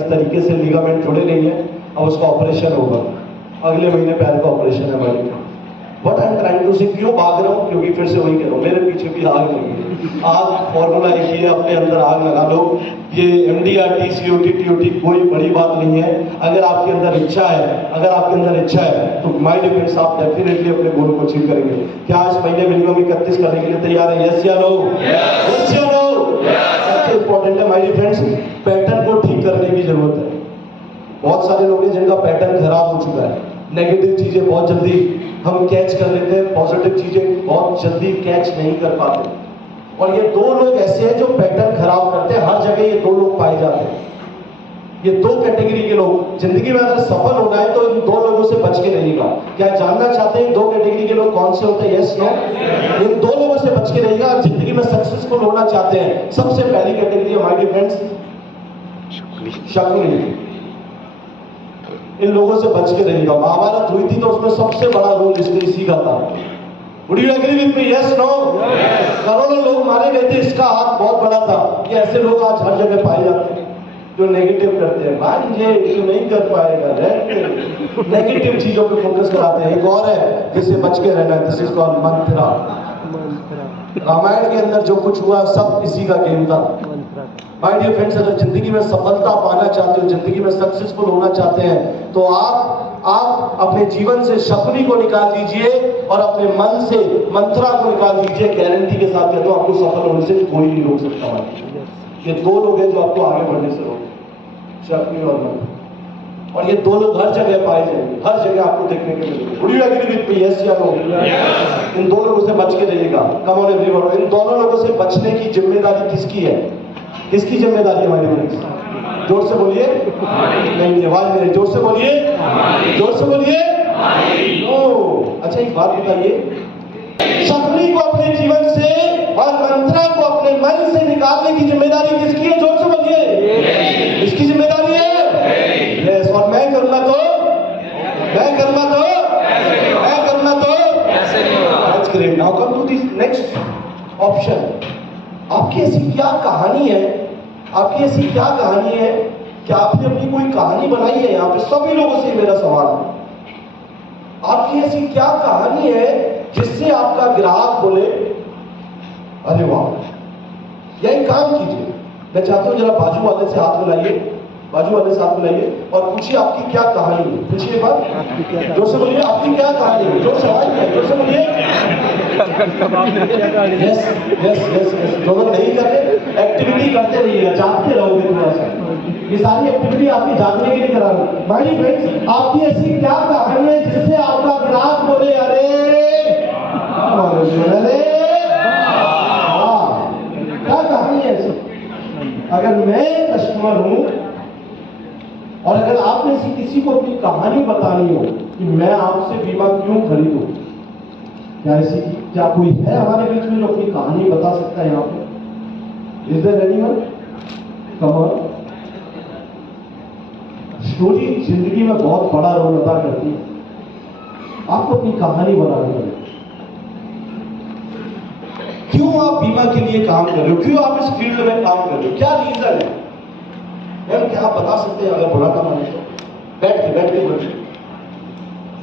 तरीके से लिगामेंट जुड़े नहीं है, अब उसका ऑपरेशन होगा। अगले महीने पैर का ऑपरेशन है हमारे। But I am trying to say क्यों भाग रहा हूँ? क्योंकि फिर से वही कह रहा हूँ, मेरे पीछे भी आग लगी। आज फॉर्मूला एक ही है, अपने अंदर आग लगा लो। ये MDRT COT TOT कोई बड़ी बात नहीं है। अगर आपके अंदर इच्छा है, अगर आपके अंदर इच्छा है तो माय डियर फ्रेंड्स आप डेफिनेटली अपने गोल को अचीव करेंगे। क्या आज महीने मिनिमम 31 करने के लिए तैयार है? यस या नो? यस या नो? सबसे इंपॉर्टेंट है माय डियर फ्रेंड्स, पैटर्न को ठीक करने की जरूरत है। बहुत सारे लोग हैं जिनका पैटर्न खराब हो चुका है। नेगेटिव चीजें बहुत जल्दी हम कैच कर लेते हैं, पॉजिटिव चीजें बहुत जल्दी कैच नहीं कर पाते। और ये दो लोग ऐसे हैं जो पैटर्न खराब करते हैं। हर जगह ये दो लोग पाए जाते हैं। ये दो कैटेगरी के लोग, जिंदगी में अगर सफल होना है तो इन दो लोगों से बच के रहिएगा। क्या जानना चाहते हैं दो कैटेगरी के लोग कौन से होते हैं? Yes no? इन दो लोगों से बच के रहिएगा। जिंदगी में सक्सेसफुल होना चाहते हैं, सबसे पहली कैटेगरी है माय डियर फ्रेंड्स, शकुनी। इन लोगों से बच के रहिएगा। महाभारत हुई थी तो उसमें सबसे बड़ा रोल इसी का था। Would you agree with me? Yes, no? करोड़ों लोग मारे गए थे, इसका हाथ बहुत बड़ा था। ये ऐसे लोग आज हर जगह पाए जाते हैं जो नेगेटिव करते हैं। मान ये नहीं कर पाएगा, नेगेटिव चीजों पे फोकस कराते हैं। एक और है जिससे बच के रहना, दिस इज कॉल्ड मंत्रा। रामायण के अंदर जो कुछ हुआ सब इसी का गेम था। माय डियर फ्रेंड्स, अगर जिंदगी में सफलता पाना चाहते हो, जिंदगी में सक्सेसफुल होना चाहते हैं तो आप अपने जीवन से शकुनी को निकाल दीजिए और अपने मन से मंत्रा को निकाल दीजिए। गारंटी के साथ कहता हूं आपको सफल होने से कोई नहीं रोक सकता है। ये दो लोग हैं जो आपको आगे बढ़ने से रोके, शकुनी और मंत्रा। और ये दो लोग हर जगह पाए जाएंगे, हर जगह आपको देखने को मिलेंगे। Would you agree with me? Yes या no? इन दो लोगों से बच के रहिएगा। Come on everyone, इन दोनों लोगों से बचने की जिम्मेदारी किसकी है? किसकी जिम्मेदारी है हमारी? जोर से बोलिए। नहीं, आवाज मेरी, जोर से बोलिए, जोर से बोलिए। अच्छा एक बात बताइए, शकुनी को अपने जीवन से और मंत्रा को अपने मन से निकालने की जिम्मेदारी किसकी है? जोर से बोलिए। इसकी जिम्मेदारी है। यस, और मैं करूंगा तो That's great. Now come to this next option. आपकी ऐसी क्या कहानी है? आपकी ऐसी क्या कहानी है कि आपने अपनी कोई कहानी बनाई है? यहाँ पे सभी लोगों से मेरा सवाल है, आपकी ऐसी क्या कहानी है जिससे आपका ग्राहक बोले अरे वाह, यही काम कीजिए। मैं चाहता हूं जरा बाजू वाले से हाथ मिलाइए, बाजू वाले से हाथ मिलाइए और पूछिए आपकी क्या कहानी है। पूछिए बात, जोर से बोलिए, आपकी क्या कहानी है? जोर से आवाज है, जोर से बोलिए। यस यस यस यस, जो लोग नहीं करते एक्टिविटी करते रहिएगा, जानते रहोगे थोड़ा सा। ये सारी एक्टिविटी आपकी जानने के लिए करा रहा हूं। माय डियर फ्रेंड्स, आपकी ऐसी क्या कहानी है जिससे आपका ग्राहक बोले अरे क्या कहानी है ऐसी? अगर मैं कस्टमर हूं और अगर आप में से किसी को अपनी कहानी बतानी हो कि मैं आपसे बीमा क्यों खरीदूं, क्या ऐसी क्या कोई है हमारे बीच में जो अपनी कहानी बता सकता है? यहाँ पे is there anyone? Come on. Story जिंदगी में बहुत बड़ा रोल अदा करती है। आपको अपनी कहानी बनानी पड़ेगी। क्यों आप बीमा के लिए काम कर रहे हो? क्यों आप इस फील्ड में काम कर रहे हो? क्या रीजन है? मैम क्या आप बता सकते हैं? अगर बुरा ना माने तो बैठ के बोलिए,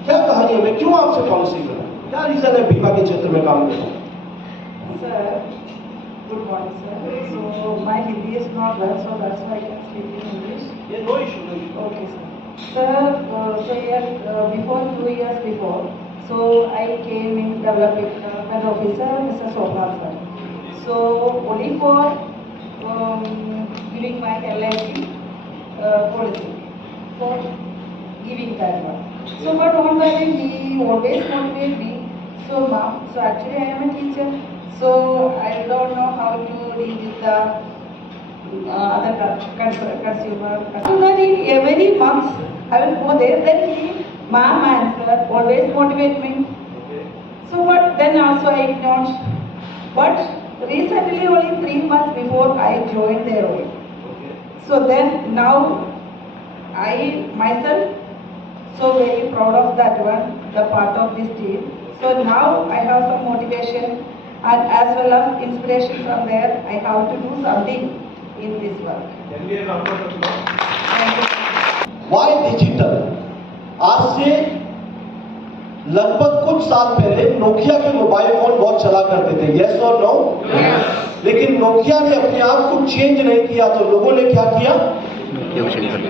क्या कहानी है? मैं क्यों आपसे पॉलिसी कर रहा हूं? क्या रीजन है बीमा के क्षेत्र में काम करना? Sir, good morning, sir. So my Hindi is not well, so that's why I can speak in English. Yeah, no issue, no issue. Okay, sir. Sir, before 2 years before, so I came in development officer, Mr. Sohar sir. So only for giving my LIC policy, for giving that one. So but on that day he always motivate me. So ma'am, so actually I am a teacher, so I don't know how to deal with the other consumer. So that in every month I will go there, then he, ma'am and sir always motivate me. So but then also I ignored. But recently only 3 months before I joined there only. So then now I myself so very proud of that one, the part of this team. So now I have some motivation and as well as inspiration from there. I have to do something in this work. Thank you. Why digital? आज से लगभग कुछ साल पहले नोकिया के मोबाइल फोन बहुत चला करते थे, यस और नो? लेकिन नोकिया ने अपने आप को चेंज नहीं किया, तो लोगों ने क्या किया?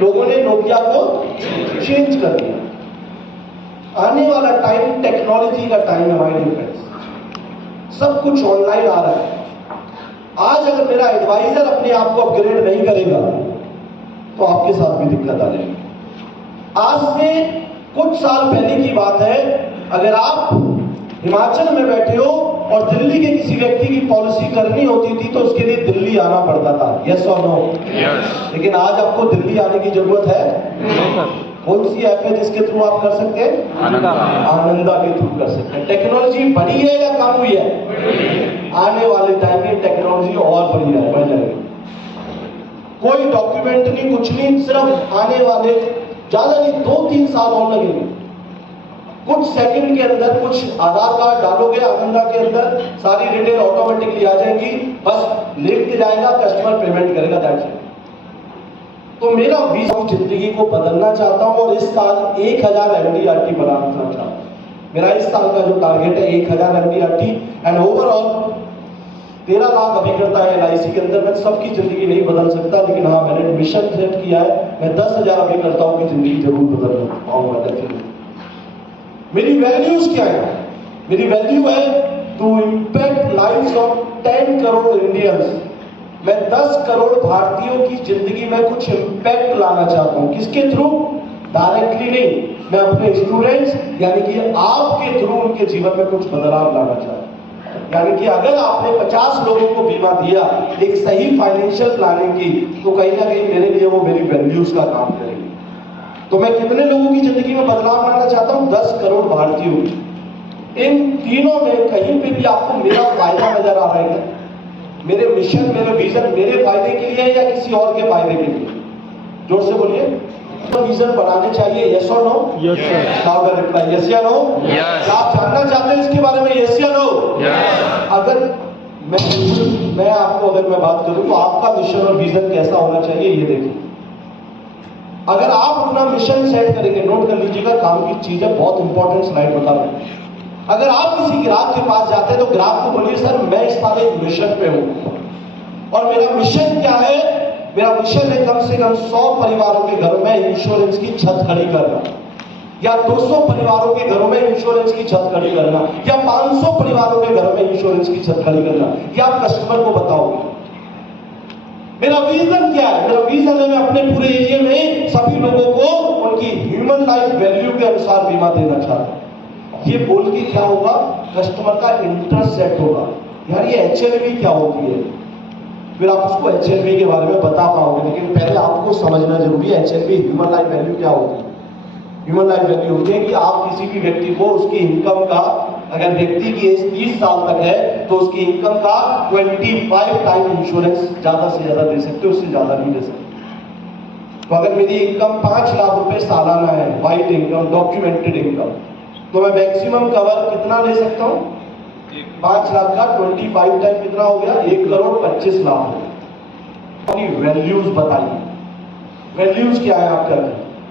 लोगों ने नोकिया को चेंज कर दिया। आने वाला टाइम टेक्नोलॉजी का टाइम है माय डियर फ्रेंड्स, सब कुछ ऑनलाइन आ रहा है। आज अगर मेरा एडवाइजर अपने आप को अपग्रेड नहीं करेगा तो आपके साथ भी दिक्कत आ जाएगी। आज से कुछ साल पहले की बात है, अगर आप हिमाचल में बैठे हो और दिल्ली के किसी व्यक्ति की पॉलिसी करनी होती थी तो उसके लिए दिल्ली आना पड़ता था, यस और नो? लेकिन आज आपको दिल्ली आने की जरूरत है? कौन सी ऐप है जिसके थ्रू आप कर सकते हैं? आनंदा के थ्रू कर सकते हैं। टेक्नोलॉजी बढ़ी है या कम हुई है? आने वाले टाइम में टेक्नोलॉजी और बढ़ जाएगी। कोई डॉक्यूमेंट नहीं, कुछ नहीं, सिर्फ आने वाले ज्यादा नहीं 2-3 साल और लगेंगे। कुछ सेकंड के अंदर कुछ आधार कार्ड डालोगे आनंदा के अंदर, सारी डिटेल ऑटोमेटिकली आ जाएगी, बस लिख के जाएगा, कस्टमर पेमेंट करेगा, दैट्स इट। तो मेरा विजन जिंदगी को बदलना चाहता हूं और इस साल 1000 MDRT बनाना चाहता हूं। मेरा इस साल का जो टारगेट है 1000 MDRT एंड ओवरऑल 13 लाख अभिकर्ता है LIC के अंदर। मैं सबकी जिंदगी नहीं बदल सकता, लेकिन हाँ मैंने मिशन सेट किया है, मैं 10,000 अभिकर्ताओं की जिंदगी जरूर बदल पाऊंगा। मेरी वैल्यूज क्या है? मेरी वैल्यू है to impact lives of 10 crore Indians. मैं 10 करोड़ भारतीयों की जिंदगी में कुछ इम्पैक्ट लाना चाहता हूं। किसके थ्रू? डायरेक्टली नहीं, मैं अपने स्टूडेंट्स यानी कि आपके थ्रू उनके जीवन में कुछ बदलाव लाना चाहता हूं। यानी कि अगर आपने 50 लोगों को बीमा दिया एक सही फाइनेंशियल प्लानिंग की, तो कहीं ना कहीं मेरे लिए वो मेरी वैल्यूज का काम करेगी। तो मैं कितने लोगों की जिंदगी में बदलाव लाना चाहता हूं? 10 करोड़ भारतीयों। इन तीनों में कहीं पे भी आपको मेरा फायदा नजर आ रहा है क्या? मेरे मिशन, मेरे विजन मेरे फायदे के लिए है या किसी और के फायदे के लिए? जोर से बोलिए। तो विजन बनाने चाहिए, यस और no? Yes sir. Louder reply, yes या नो? यस। आप जानना चाहते हैं इसके बारे में, यस या नो? यस। अगर मैं आपको अगर मैं बात करूं तो आपका मिशन और विजन कैसा होना चाहिए ये देखिए। अगर आप अपना मिशन सेट करेंगे, नोट कर लीजिएगा, काम की चीज है, बहुत इंपॉर्टेंट स्लाइड बता रहा हूं। अगर आप किसी ग्राहक के पास जाते हैं तो ग्राहक को बोलिए सर मैं इस साल एक मिशन पे हूं और मेरा मिशन क्या है? मेरा मिशन है कम से कम 100 परिवारों के घरों में इंश्योरेंस की छत खड़ी करना, या 200 परिवारों के घरों में इंश्योरेंस की छत खड़ी करना, या 500 परिवारों के घरों में इंश्योरेंस की छत खड़ी करना। ये आप कस्टमर को बताओगे। मेरा विजन क्या है? मेरा विजन है मैं अपने पूरे एरिया में सभी लोगों को उनकी ह्यूमन लाइफ वैल्यू के अनुसार बीमा देना चाहता हूं। ये बोल के क्या होगा? कस्टमर का इंटरेस्ट सेट होगा, यार ये HLV क्या होती है, फिर आप उसको HLV के बारे में बता पाओगे। लेकिन पहले आपको समझना जरूरी है HLV ह्यूमन लाइफ वैल्यू क्या होती है। ह्यूमन लाइफ वैल्यू होती है कि आप किसी भी व्यक्ति को उसकी इनकम का, अगर व्यक्ति की एज 30 साल तक है तो उसकी इनकम का 25 टाइम इंश्योरेंस ज्यादा से ज्यादा दे सकते हो, उससे ज्यादा नहीं दे सकते। तो अगर मेरी इनकम 5 लाख रुपए सालाना है, वाइट इनकम, डॉक्यूमेंटेड इनकम, तो मैं मैक्सिमम कवर कितना ले सकता हूं? 5 लाख का 25 टाइम कितना हो गया? 1 करोड़ 25 लाख। अपनी वैल्यूज बताइए, वैल्यूज क्या है आपका?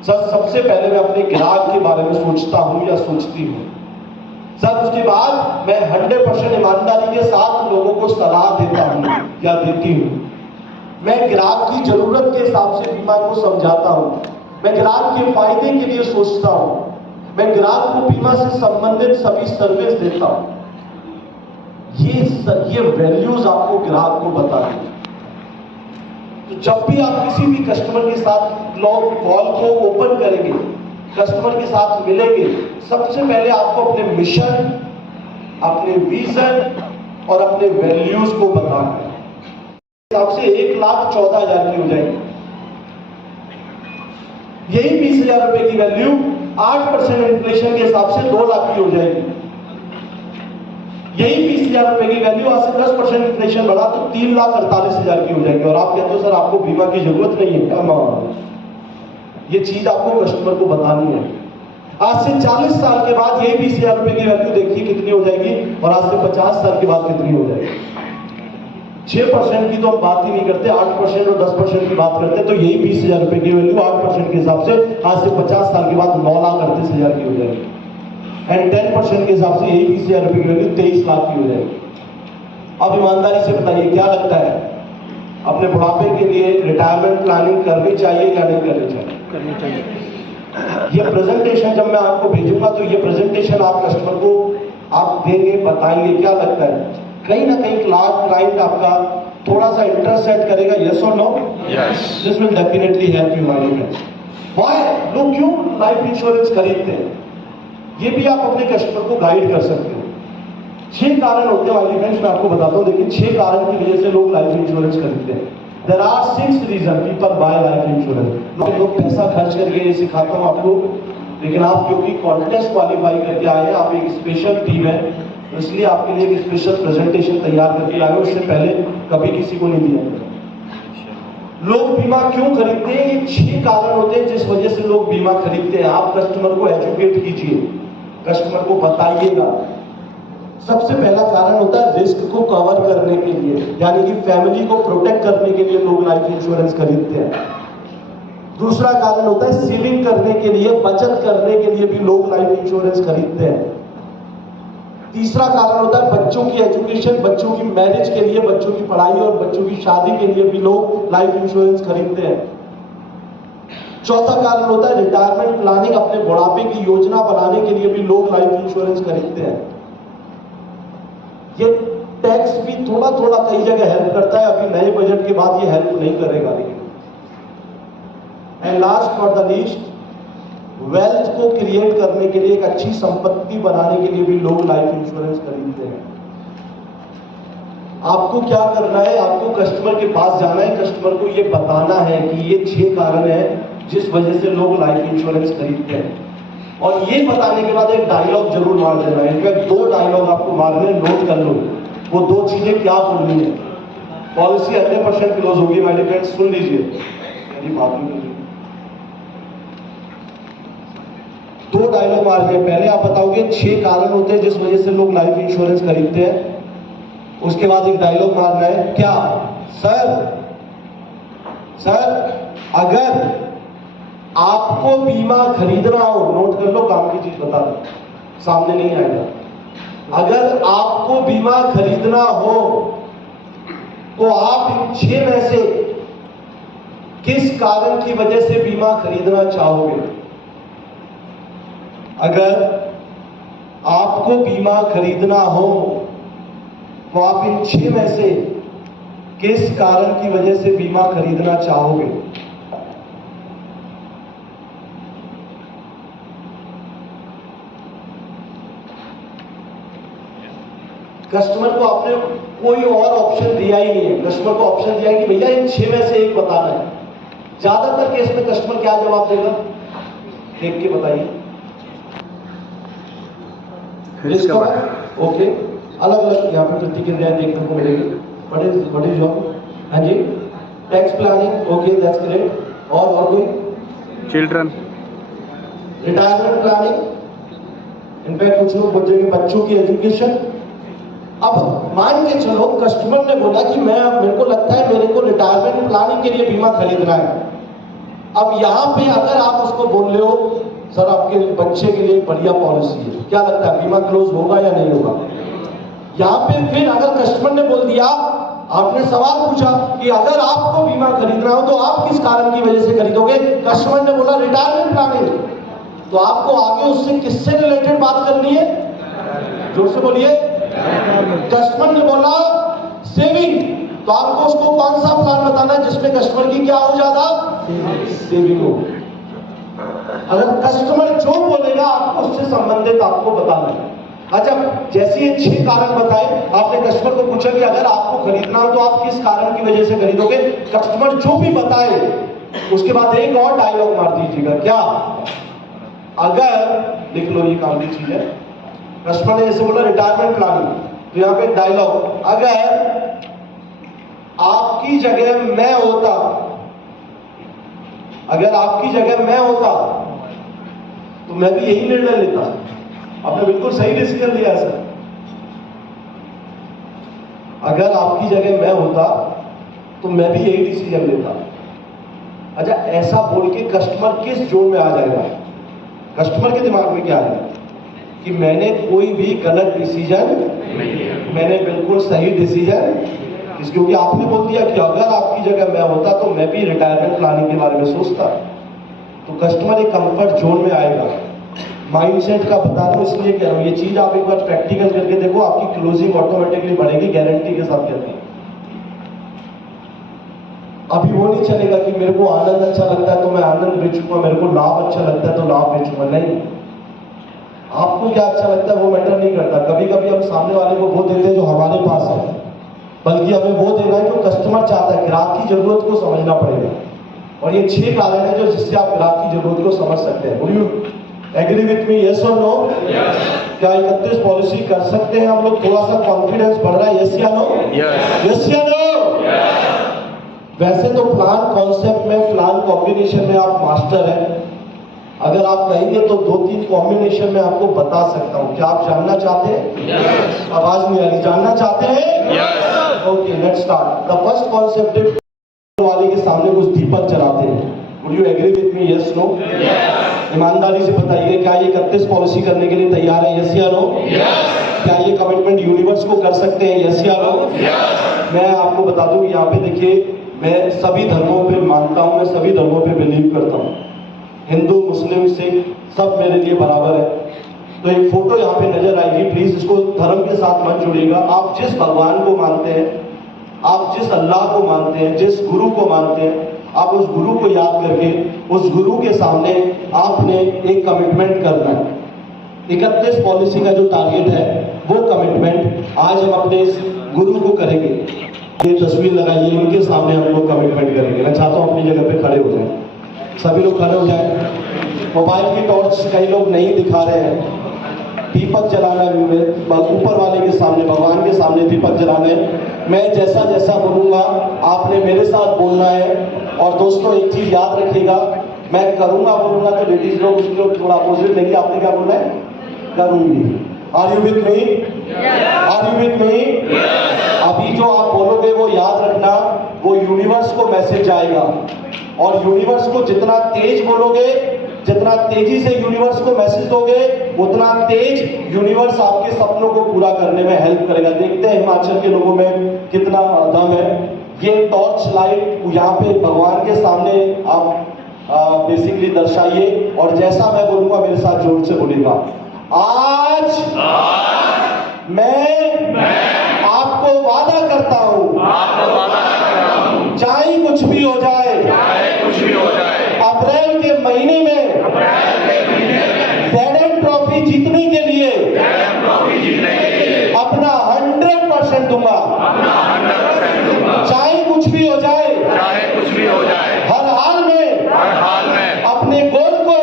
सर सबसे पहले मैं अपने ग्राहक के बारे में सोचता हूं या सोचती हूं सर, उसके बाद मैं 100% ईमानदारी के साथ लोगों को सलाह देता हूं या देती हूं। मैं ग्राहक की जरूरत के हिसाब से बीमा को समझाता हूं, मैं ग्राहक के फायदे के लिए सोचता हूं, मैं ग्राहक को बीमा से संबंधित सभी सर्विस देता हूं। ये वैल्यूज आपको ग्राहक को बताना है। तो जब भी आप किसी भी कस्टमर के साथ लॉग कॉल को ओपन करेंगे, कस्टमर के साथ मिलेंगे, सबसे पहले आपको अपने मिशन, अपने विजन और अपने वैल्यूज को बताना है। हिसाब से 1,14,000 की हो जाएगी। यही 20,000 रुपए की वैल्यू 8% इन्फ्लेशन के हिसाब से 2 लाख की हो जाएगी। यही 20,000 रुपए की वैल्यू आज से 10% इन्फ्लेशन बढ़ा तो 3,48,000 की हो जाएगी। और आप कहते हो सर आपको बीमा की जरूरत नहीं है, क्या? ये चीज आपको कस्टमर को बतानी है। आज से 40 साल के बाद यही 20,000 रुपए की वैल्यू देखिए कितनी हो जाएगी, और आज से 50 साल के बाद कितनी हो जाएगी। 6% की तो हम बात ही नहीं करते, 8% और 10% की बात करते हैं। तो यही 20,000 रुपए की वैल्यू 8% के हिसाब से आज से 50 साल के बाद 9,38,000 की हो जाएगी। एंड 10% के हिसाब से यही 20,000 रुपए की वैल्यू 23 लाख की हो जाएगी। अब ईमानदारी से बताइए क्या लगता है, अपने बुढ़ापे के लिए रिटायरमेंट प्लानिंग करनी चाहिए या नहीं करनी चाहिए? करनी चाहिए। ये प्रेजेंटेशन जब मैं आपको भेजूंगा तो ये प्रेजेंटेशन आप कस्टमर को आप देंगे, बताएंगे, क्या लगता है कहीं ना कहीं क्लाइंट आपका थोड़ा सा इंटरेस्ट सेट करेगा, यस और no? Yes. This will definitely help you my friends. Why लोग क्यों लाइफ इंश्योरेंस खरीदते हैं, ये भी आप अपने कस्टमर को गाइड कर सकते हो। 6 कारण होते हैं माय फ्रेंड्स, मैं आपको बताता हूँ। देखिए 6 कारण की वजह से लोग लाइफ इंश्योरेंस खरीदते हैं। There are 6 reason people buy life insurance. लोग पैसा खर्च करके ये सिखाता हूँ आपको, लेकिन आप क्योंकि कॉन्टेस्ट क्वालिफाई करके आए हैं, आप एक स्पेशल टीम है, इसलिए आपके लिए एक स्पेशल प्रेजेंटेशन तैयार करके लाए हो, इससे पहले कभी किसी को नहीं दिया। लोग बीमा क्यों खरीदते हैं, ये 6 कारण होते हैं जिस वजह से लोग बीमा खरीदते हैं। आप कस्टमर को एजुकेट कीजिए, कस्टमर को बताइएगा। सबसे पहला कारण होता है रिस्क को कवर करने के लिए, यानी कि फैमिली को प्रोटेक्ट करने के लिए लोग लाइफ इंश्योरेंस खरीदते हैं। दूसरा कारण होता है सेविंग करने के लिए, बचत करने के लिए भी लोग लाइफ इंश्योरेंस खरीदते हैं। तीसरा कारण होता है बच्चों की एजुकेशन, बच्चों की मैरिज के लिए, बच्चों की पढ़ाई और बच्चों की शादी के लिए भी लोग लाइफ इंश्योरेंस खरीदते हैं। चौथा कारण होता है रिटायरमेंट प्लानिंग, अपने बुढ़ापे की योजना बनाने के लिए भी लोग लाइफ इंश्योरेंस खरीदते हैं। ये टैक्स भी थोड़ा थोड़ा कई जगह हेल्प करता है, अभी नए बजट के बाद ये हेल्प नहीं करेगा। लेकिन and last for the least, wealth को क्रिएट करने के लिए, एक अच्छी संपत्ति बनाने के लिए भी लोग लाइफ इंश्योरेंस खरीदते हैं। आपको क्या करना है, आपको कस्टमर के पास जाना है, कस्टमर को ये बताना है कि ये 6 कारण है जिस वजह से लोग लाइफ इंश्योरेंस खरीदते हैं। और ये बताने के बाद एक डायलॉग जरूर मार देना है। इनफैक्ट 2 डायलॉग आपको मारने, नोट कर लो वो 2 चीजें क्या बोलनी है। पॉलिसी 100% क्लोज होगी माय फ्रेंड्स, सुन लीजिए, मेरी बात नहीं। 2 डायलॉग मारने हैं। पहले आप बताओगे 6 कारण होते हैं जिस वजह से लोग लाइफ इंश्योरेंस खरीदते हैं। उसके बाद एक डायलॉग मारना है, क्या सर अगर आपको बीमा खरीदना हो, नोट कर लो, काम की चीज बता दो, सामने नहीं आएगा। अगर आपको बीमा खरीदना हो तो आप इन 6 में से किस कारण की वजह से बीमा खरीदना चाहोगे? अगर आपको बीमा खरीदना हो तो आप इन 6 में से किस कारण की वजह से बीमा खरीदना चाहोगे? कस्टमर को आपने कोई और ऑप्शन दिया ही नहीं है। कस्टमर को ऑप्शन दिया है कि भैया इन 6 में से एक बताना है। ज्यादातर केस में कस्टमर क्या जवाब देगा, देख के बताइए। ओके, अलग अलग यहाँ पे प्रतिक्रिया देखने को मिलेगी। What is your? हाँ जी, tax planning, okay that's great. और कोई? चिल्ड्रन, रिटायरमेंट प्लानिंग, इनफैक्ट कुछ लोग बच्चों की एजुकेशन। अब मान के चलो कस्टमर ने बोला कि मेरे को लगता है मेरे को रिटायरमेंट प्लानिंग के लिए बीमा खरीदना है। अब यहाँ पे अगर आप उसको बोल रहे हो सर आपके बच्चे के लिए बढ़िया पॉलिसी है, क्या लगता है बीमा क्लोज होगा या नहीं होगा? यहाँ पे फिर अगर कस्टमर ने बोल दिया, आपने सवाल पूछा कि अगर आपको बीमा खरीदना हो तो आप किस कारण की वजह से खरीदोगे? कस्टमर ने बोला रिटायरमेंट प्लानिंग, तो आपको आगे उससे किससे रिलेटेड बात करनी है? जोर से बोलिए। कस्टमर ने बोला सेविंग, तो आपको उसको कौन सा प्लान बताना है जिसमें कस्टमर की क्या हो ज्यादा सेविंग हो। अगर कस्टमर जो बोलेगा आपको उससे संबंधित आपको बताना है। अच्छा, जैसे ये 6 कारण बताए, आपने कस्टमर को पूछा कि अगर आपको खरीदना हो तो आप किस कारण की वजह से खरीदोगे? कस्टमर जो भी बताए उसके बाद एक और डायलॉग मार दीजिएगा, क्या? अगर, लिख लो ये काम की चीज है। कस्टमर ने जैसे बोला रिटायरमेंट प्लानिंग, तो यहाँ पे डायलॉग, अगर आपकी जगह मैं होता, अगर आपकी जगह मैं होता तो मैं भी यही निर्णय लेता। आपने बिल्कुल सही डिसीजन लिया सर। अगर आपकी जगह मैं होता तो मैं भी यही डिसीजन लेता। अच्छा, ऐसा बोल के कस्टमर किस जोन में आ जाएगा? कस्टमर के दिमाग में क्या है? कि मैंने कोई भी गलत डिसीजन, मैंने बिल्कुल सही डिसीजन, क्योंकि आपने बोल दिया कि अगर आपकी जगह मैं होता तो मैं भी रिटायरमेंट प्लानिंग के बारे में सोचता। तो कस्टमर एक कंफर्ट जोन में आएगा। माइंडसेट का बता रहा हूँ इसलिए कह रहा हूँ, ये चीज आप एक बार प्रैक्टिकल करके देखो, आपकी क्लोजिंग ऑटोमेटिकली बढ़ेगी, गारंटी के साथ कहते हैं। अभी वो नहीं चलेगा कि मेरे को आनंद अच्छा लगता है तो मैं आनंद बेचूंगा, मेरे को लाभ अच्छा लगता है तो लाभ बेचूंगा। नहीं, आपको क्या अच्छा लगता है वो मैटर नहीं करता। कभी कभी हम सामने वाले को वो देते हैं जो हमारे पास है, बल्कि हमें वो देना है जो कस्टमर चाहता है। ग्राहक की जरूरत को समझना पड़ेगा। और ये 6 कारण है जो जिससे आप ग्राहक की जरूरत को समझ सकते हैं। Will you agree with me? Yes or no? क्या 31 पॉलिसी कर सकते हैं हम लोग? थोड़ा सा कॉन्फिडेंस बढ़ रहा है। यस या नो? यस या नो? वैसे तो प्लान कॉन्सेप्ट में, प्लान कॉम्बिनेशन में आप मास्टर हैं। अगर आप कहेंगे तो 2-3 कॉम्बिनेशन में आपको बता सकता हूं। क्या आप जानना चाहते हैं? आवाज नहीं आ रही। जानना चाहते हैं? Okay, let's start. The first concept है वाले के सामने कुछ दीपक जलाते हैं। Would you agree with me? Yes, no? ईमानदारी से बताइए, क्या ये 31 पॉलिसी करने के लिए तैयार है? यस या नो? क्या ये कमिटमेंट यूनिवर्स को कर सकते हैं? यस या नो? मैं आपको बता दूं, यहाँ पे देखिए, मैं सभी धर्मों पे मानता हूँ, मैं सभी धर्मों पे बिलीव करता हूँ। हिंदू, मुस्लिम, सिख सब मेरे लिए बराबर है। तो एक फोटो यहाँ पे नजर आएगी, प्लीज इसको धर्म के साथ मत जोड़िएगा। आप जिस भगवान को मानते हैं, आप जिस अल्लाह को मानते हैं, जिस गुरु को मानते हैं, आप उस गुरु को याद करके उस गुरु के सामने आपने एक कमिटमेंट करना है। 31 पॉलिसी का जो टारगेट है वो कमिटमेंट आज हम अपने इस गुरु को करेंगे। ये तस्वीर लगाइए, इनके सामने हम लोग कमिटमेंट करेंगे। मैं चाहता हूँ अपनी जगह पे खड़े हो जाएं, सभी लोग खड़े हो जाएं। मोबाइल की टॉर्च कई लोग नहीं दिखा रहे हैं। दीपक जलाना है, ऊपर वाले के सामने, भगवान के सामने दीपक जलाना है। मैं जैसा जैसा बोलूंगा आपने मेरे साथ बोलना है। और दोस्तों एक चीज याद रखिएगा, मैं करूंगा बोलूंगा तो लेडीज लोग उसको थोड़ा अपोजिट देंगे। आपने क्या बोलना है? करूंगी। Are you with me? Are you with me? अभी जो आप बोलोगे वो याद रखना, वो यूनिवर्स को मैसेज आएगा। और यूनिवर्स को जितना तेज बोलोगे, जितना तेजी से यूनिवर्स को मैसेज दोगे, उतना तेज यूनिवर्स आपके सपनों को पूरा करने में हेल्प करेगा। देखते हैं हिमाचल के लोगों में कितना दम है। ये टॉर्च लाइट यहाँ पे भगवान के सामने आप बेसिकली दर्शाइए, और जैसा मैं बोलूंगा मेरे साथ जोर से बोलिएगा। आज मैं आपको वादा करता हूँ, चाहे कुछ भी हो जाए, अप्रैल के महीने में जेडएम ट्रॉफी जीतने के लिए अपना 100% दूंगा। चाहे कुछ भी हो जाए, हर हाल में अपने गोल को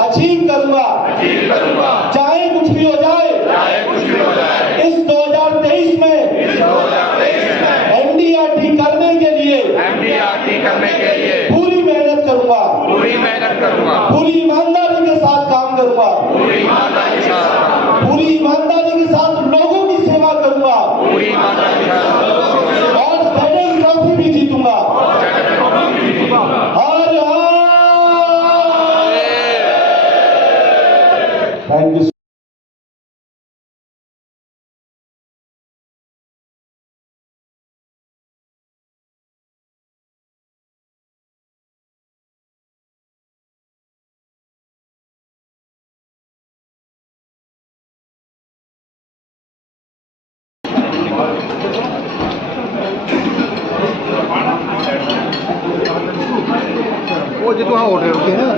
अचीव करूंगा। चाहे कुछ भी हो जाए, इस 2023 में एमडीआरटी करने के लिए पूरी मेहनत करूंगा, पूरी ईमानदारी के साथ काम करूंगा, पूरी ईमानदारी के साथ लोगों की सेवा करूंगा, और जेडएम ट्रॉफी भी जीतूंगा। हर हाल। Thank you. वो जो वहाँ ऑर्डर होते हैं ना,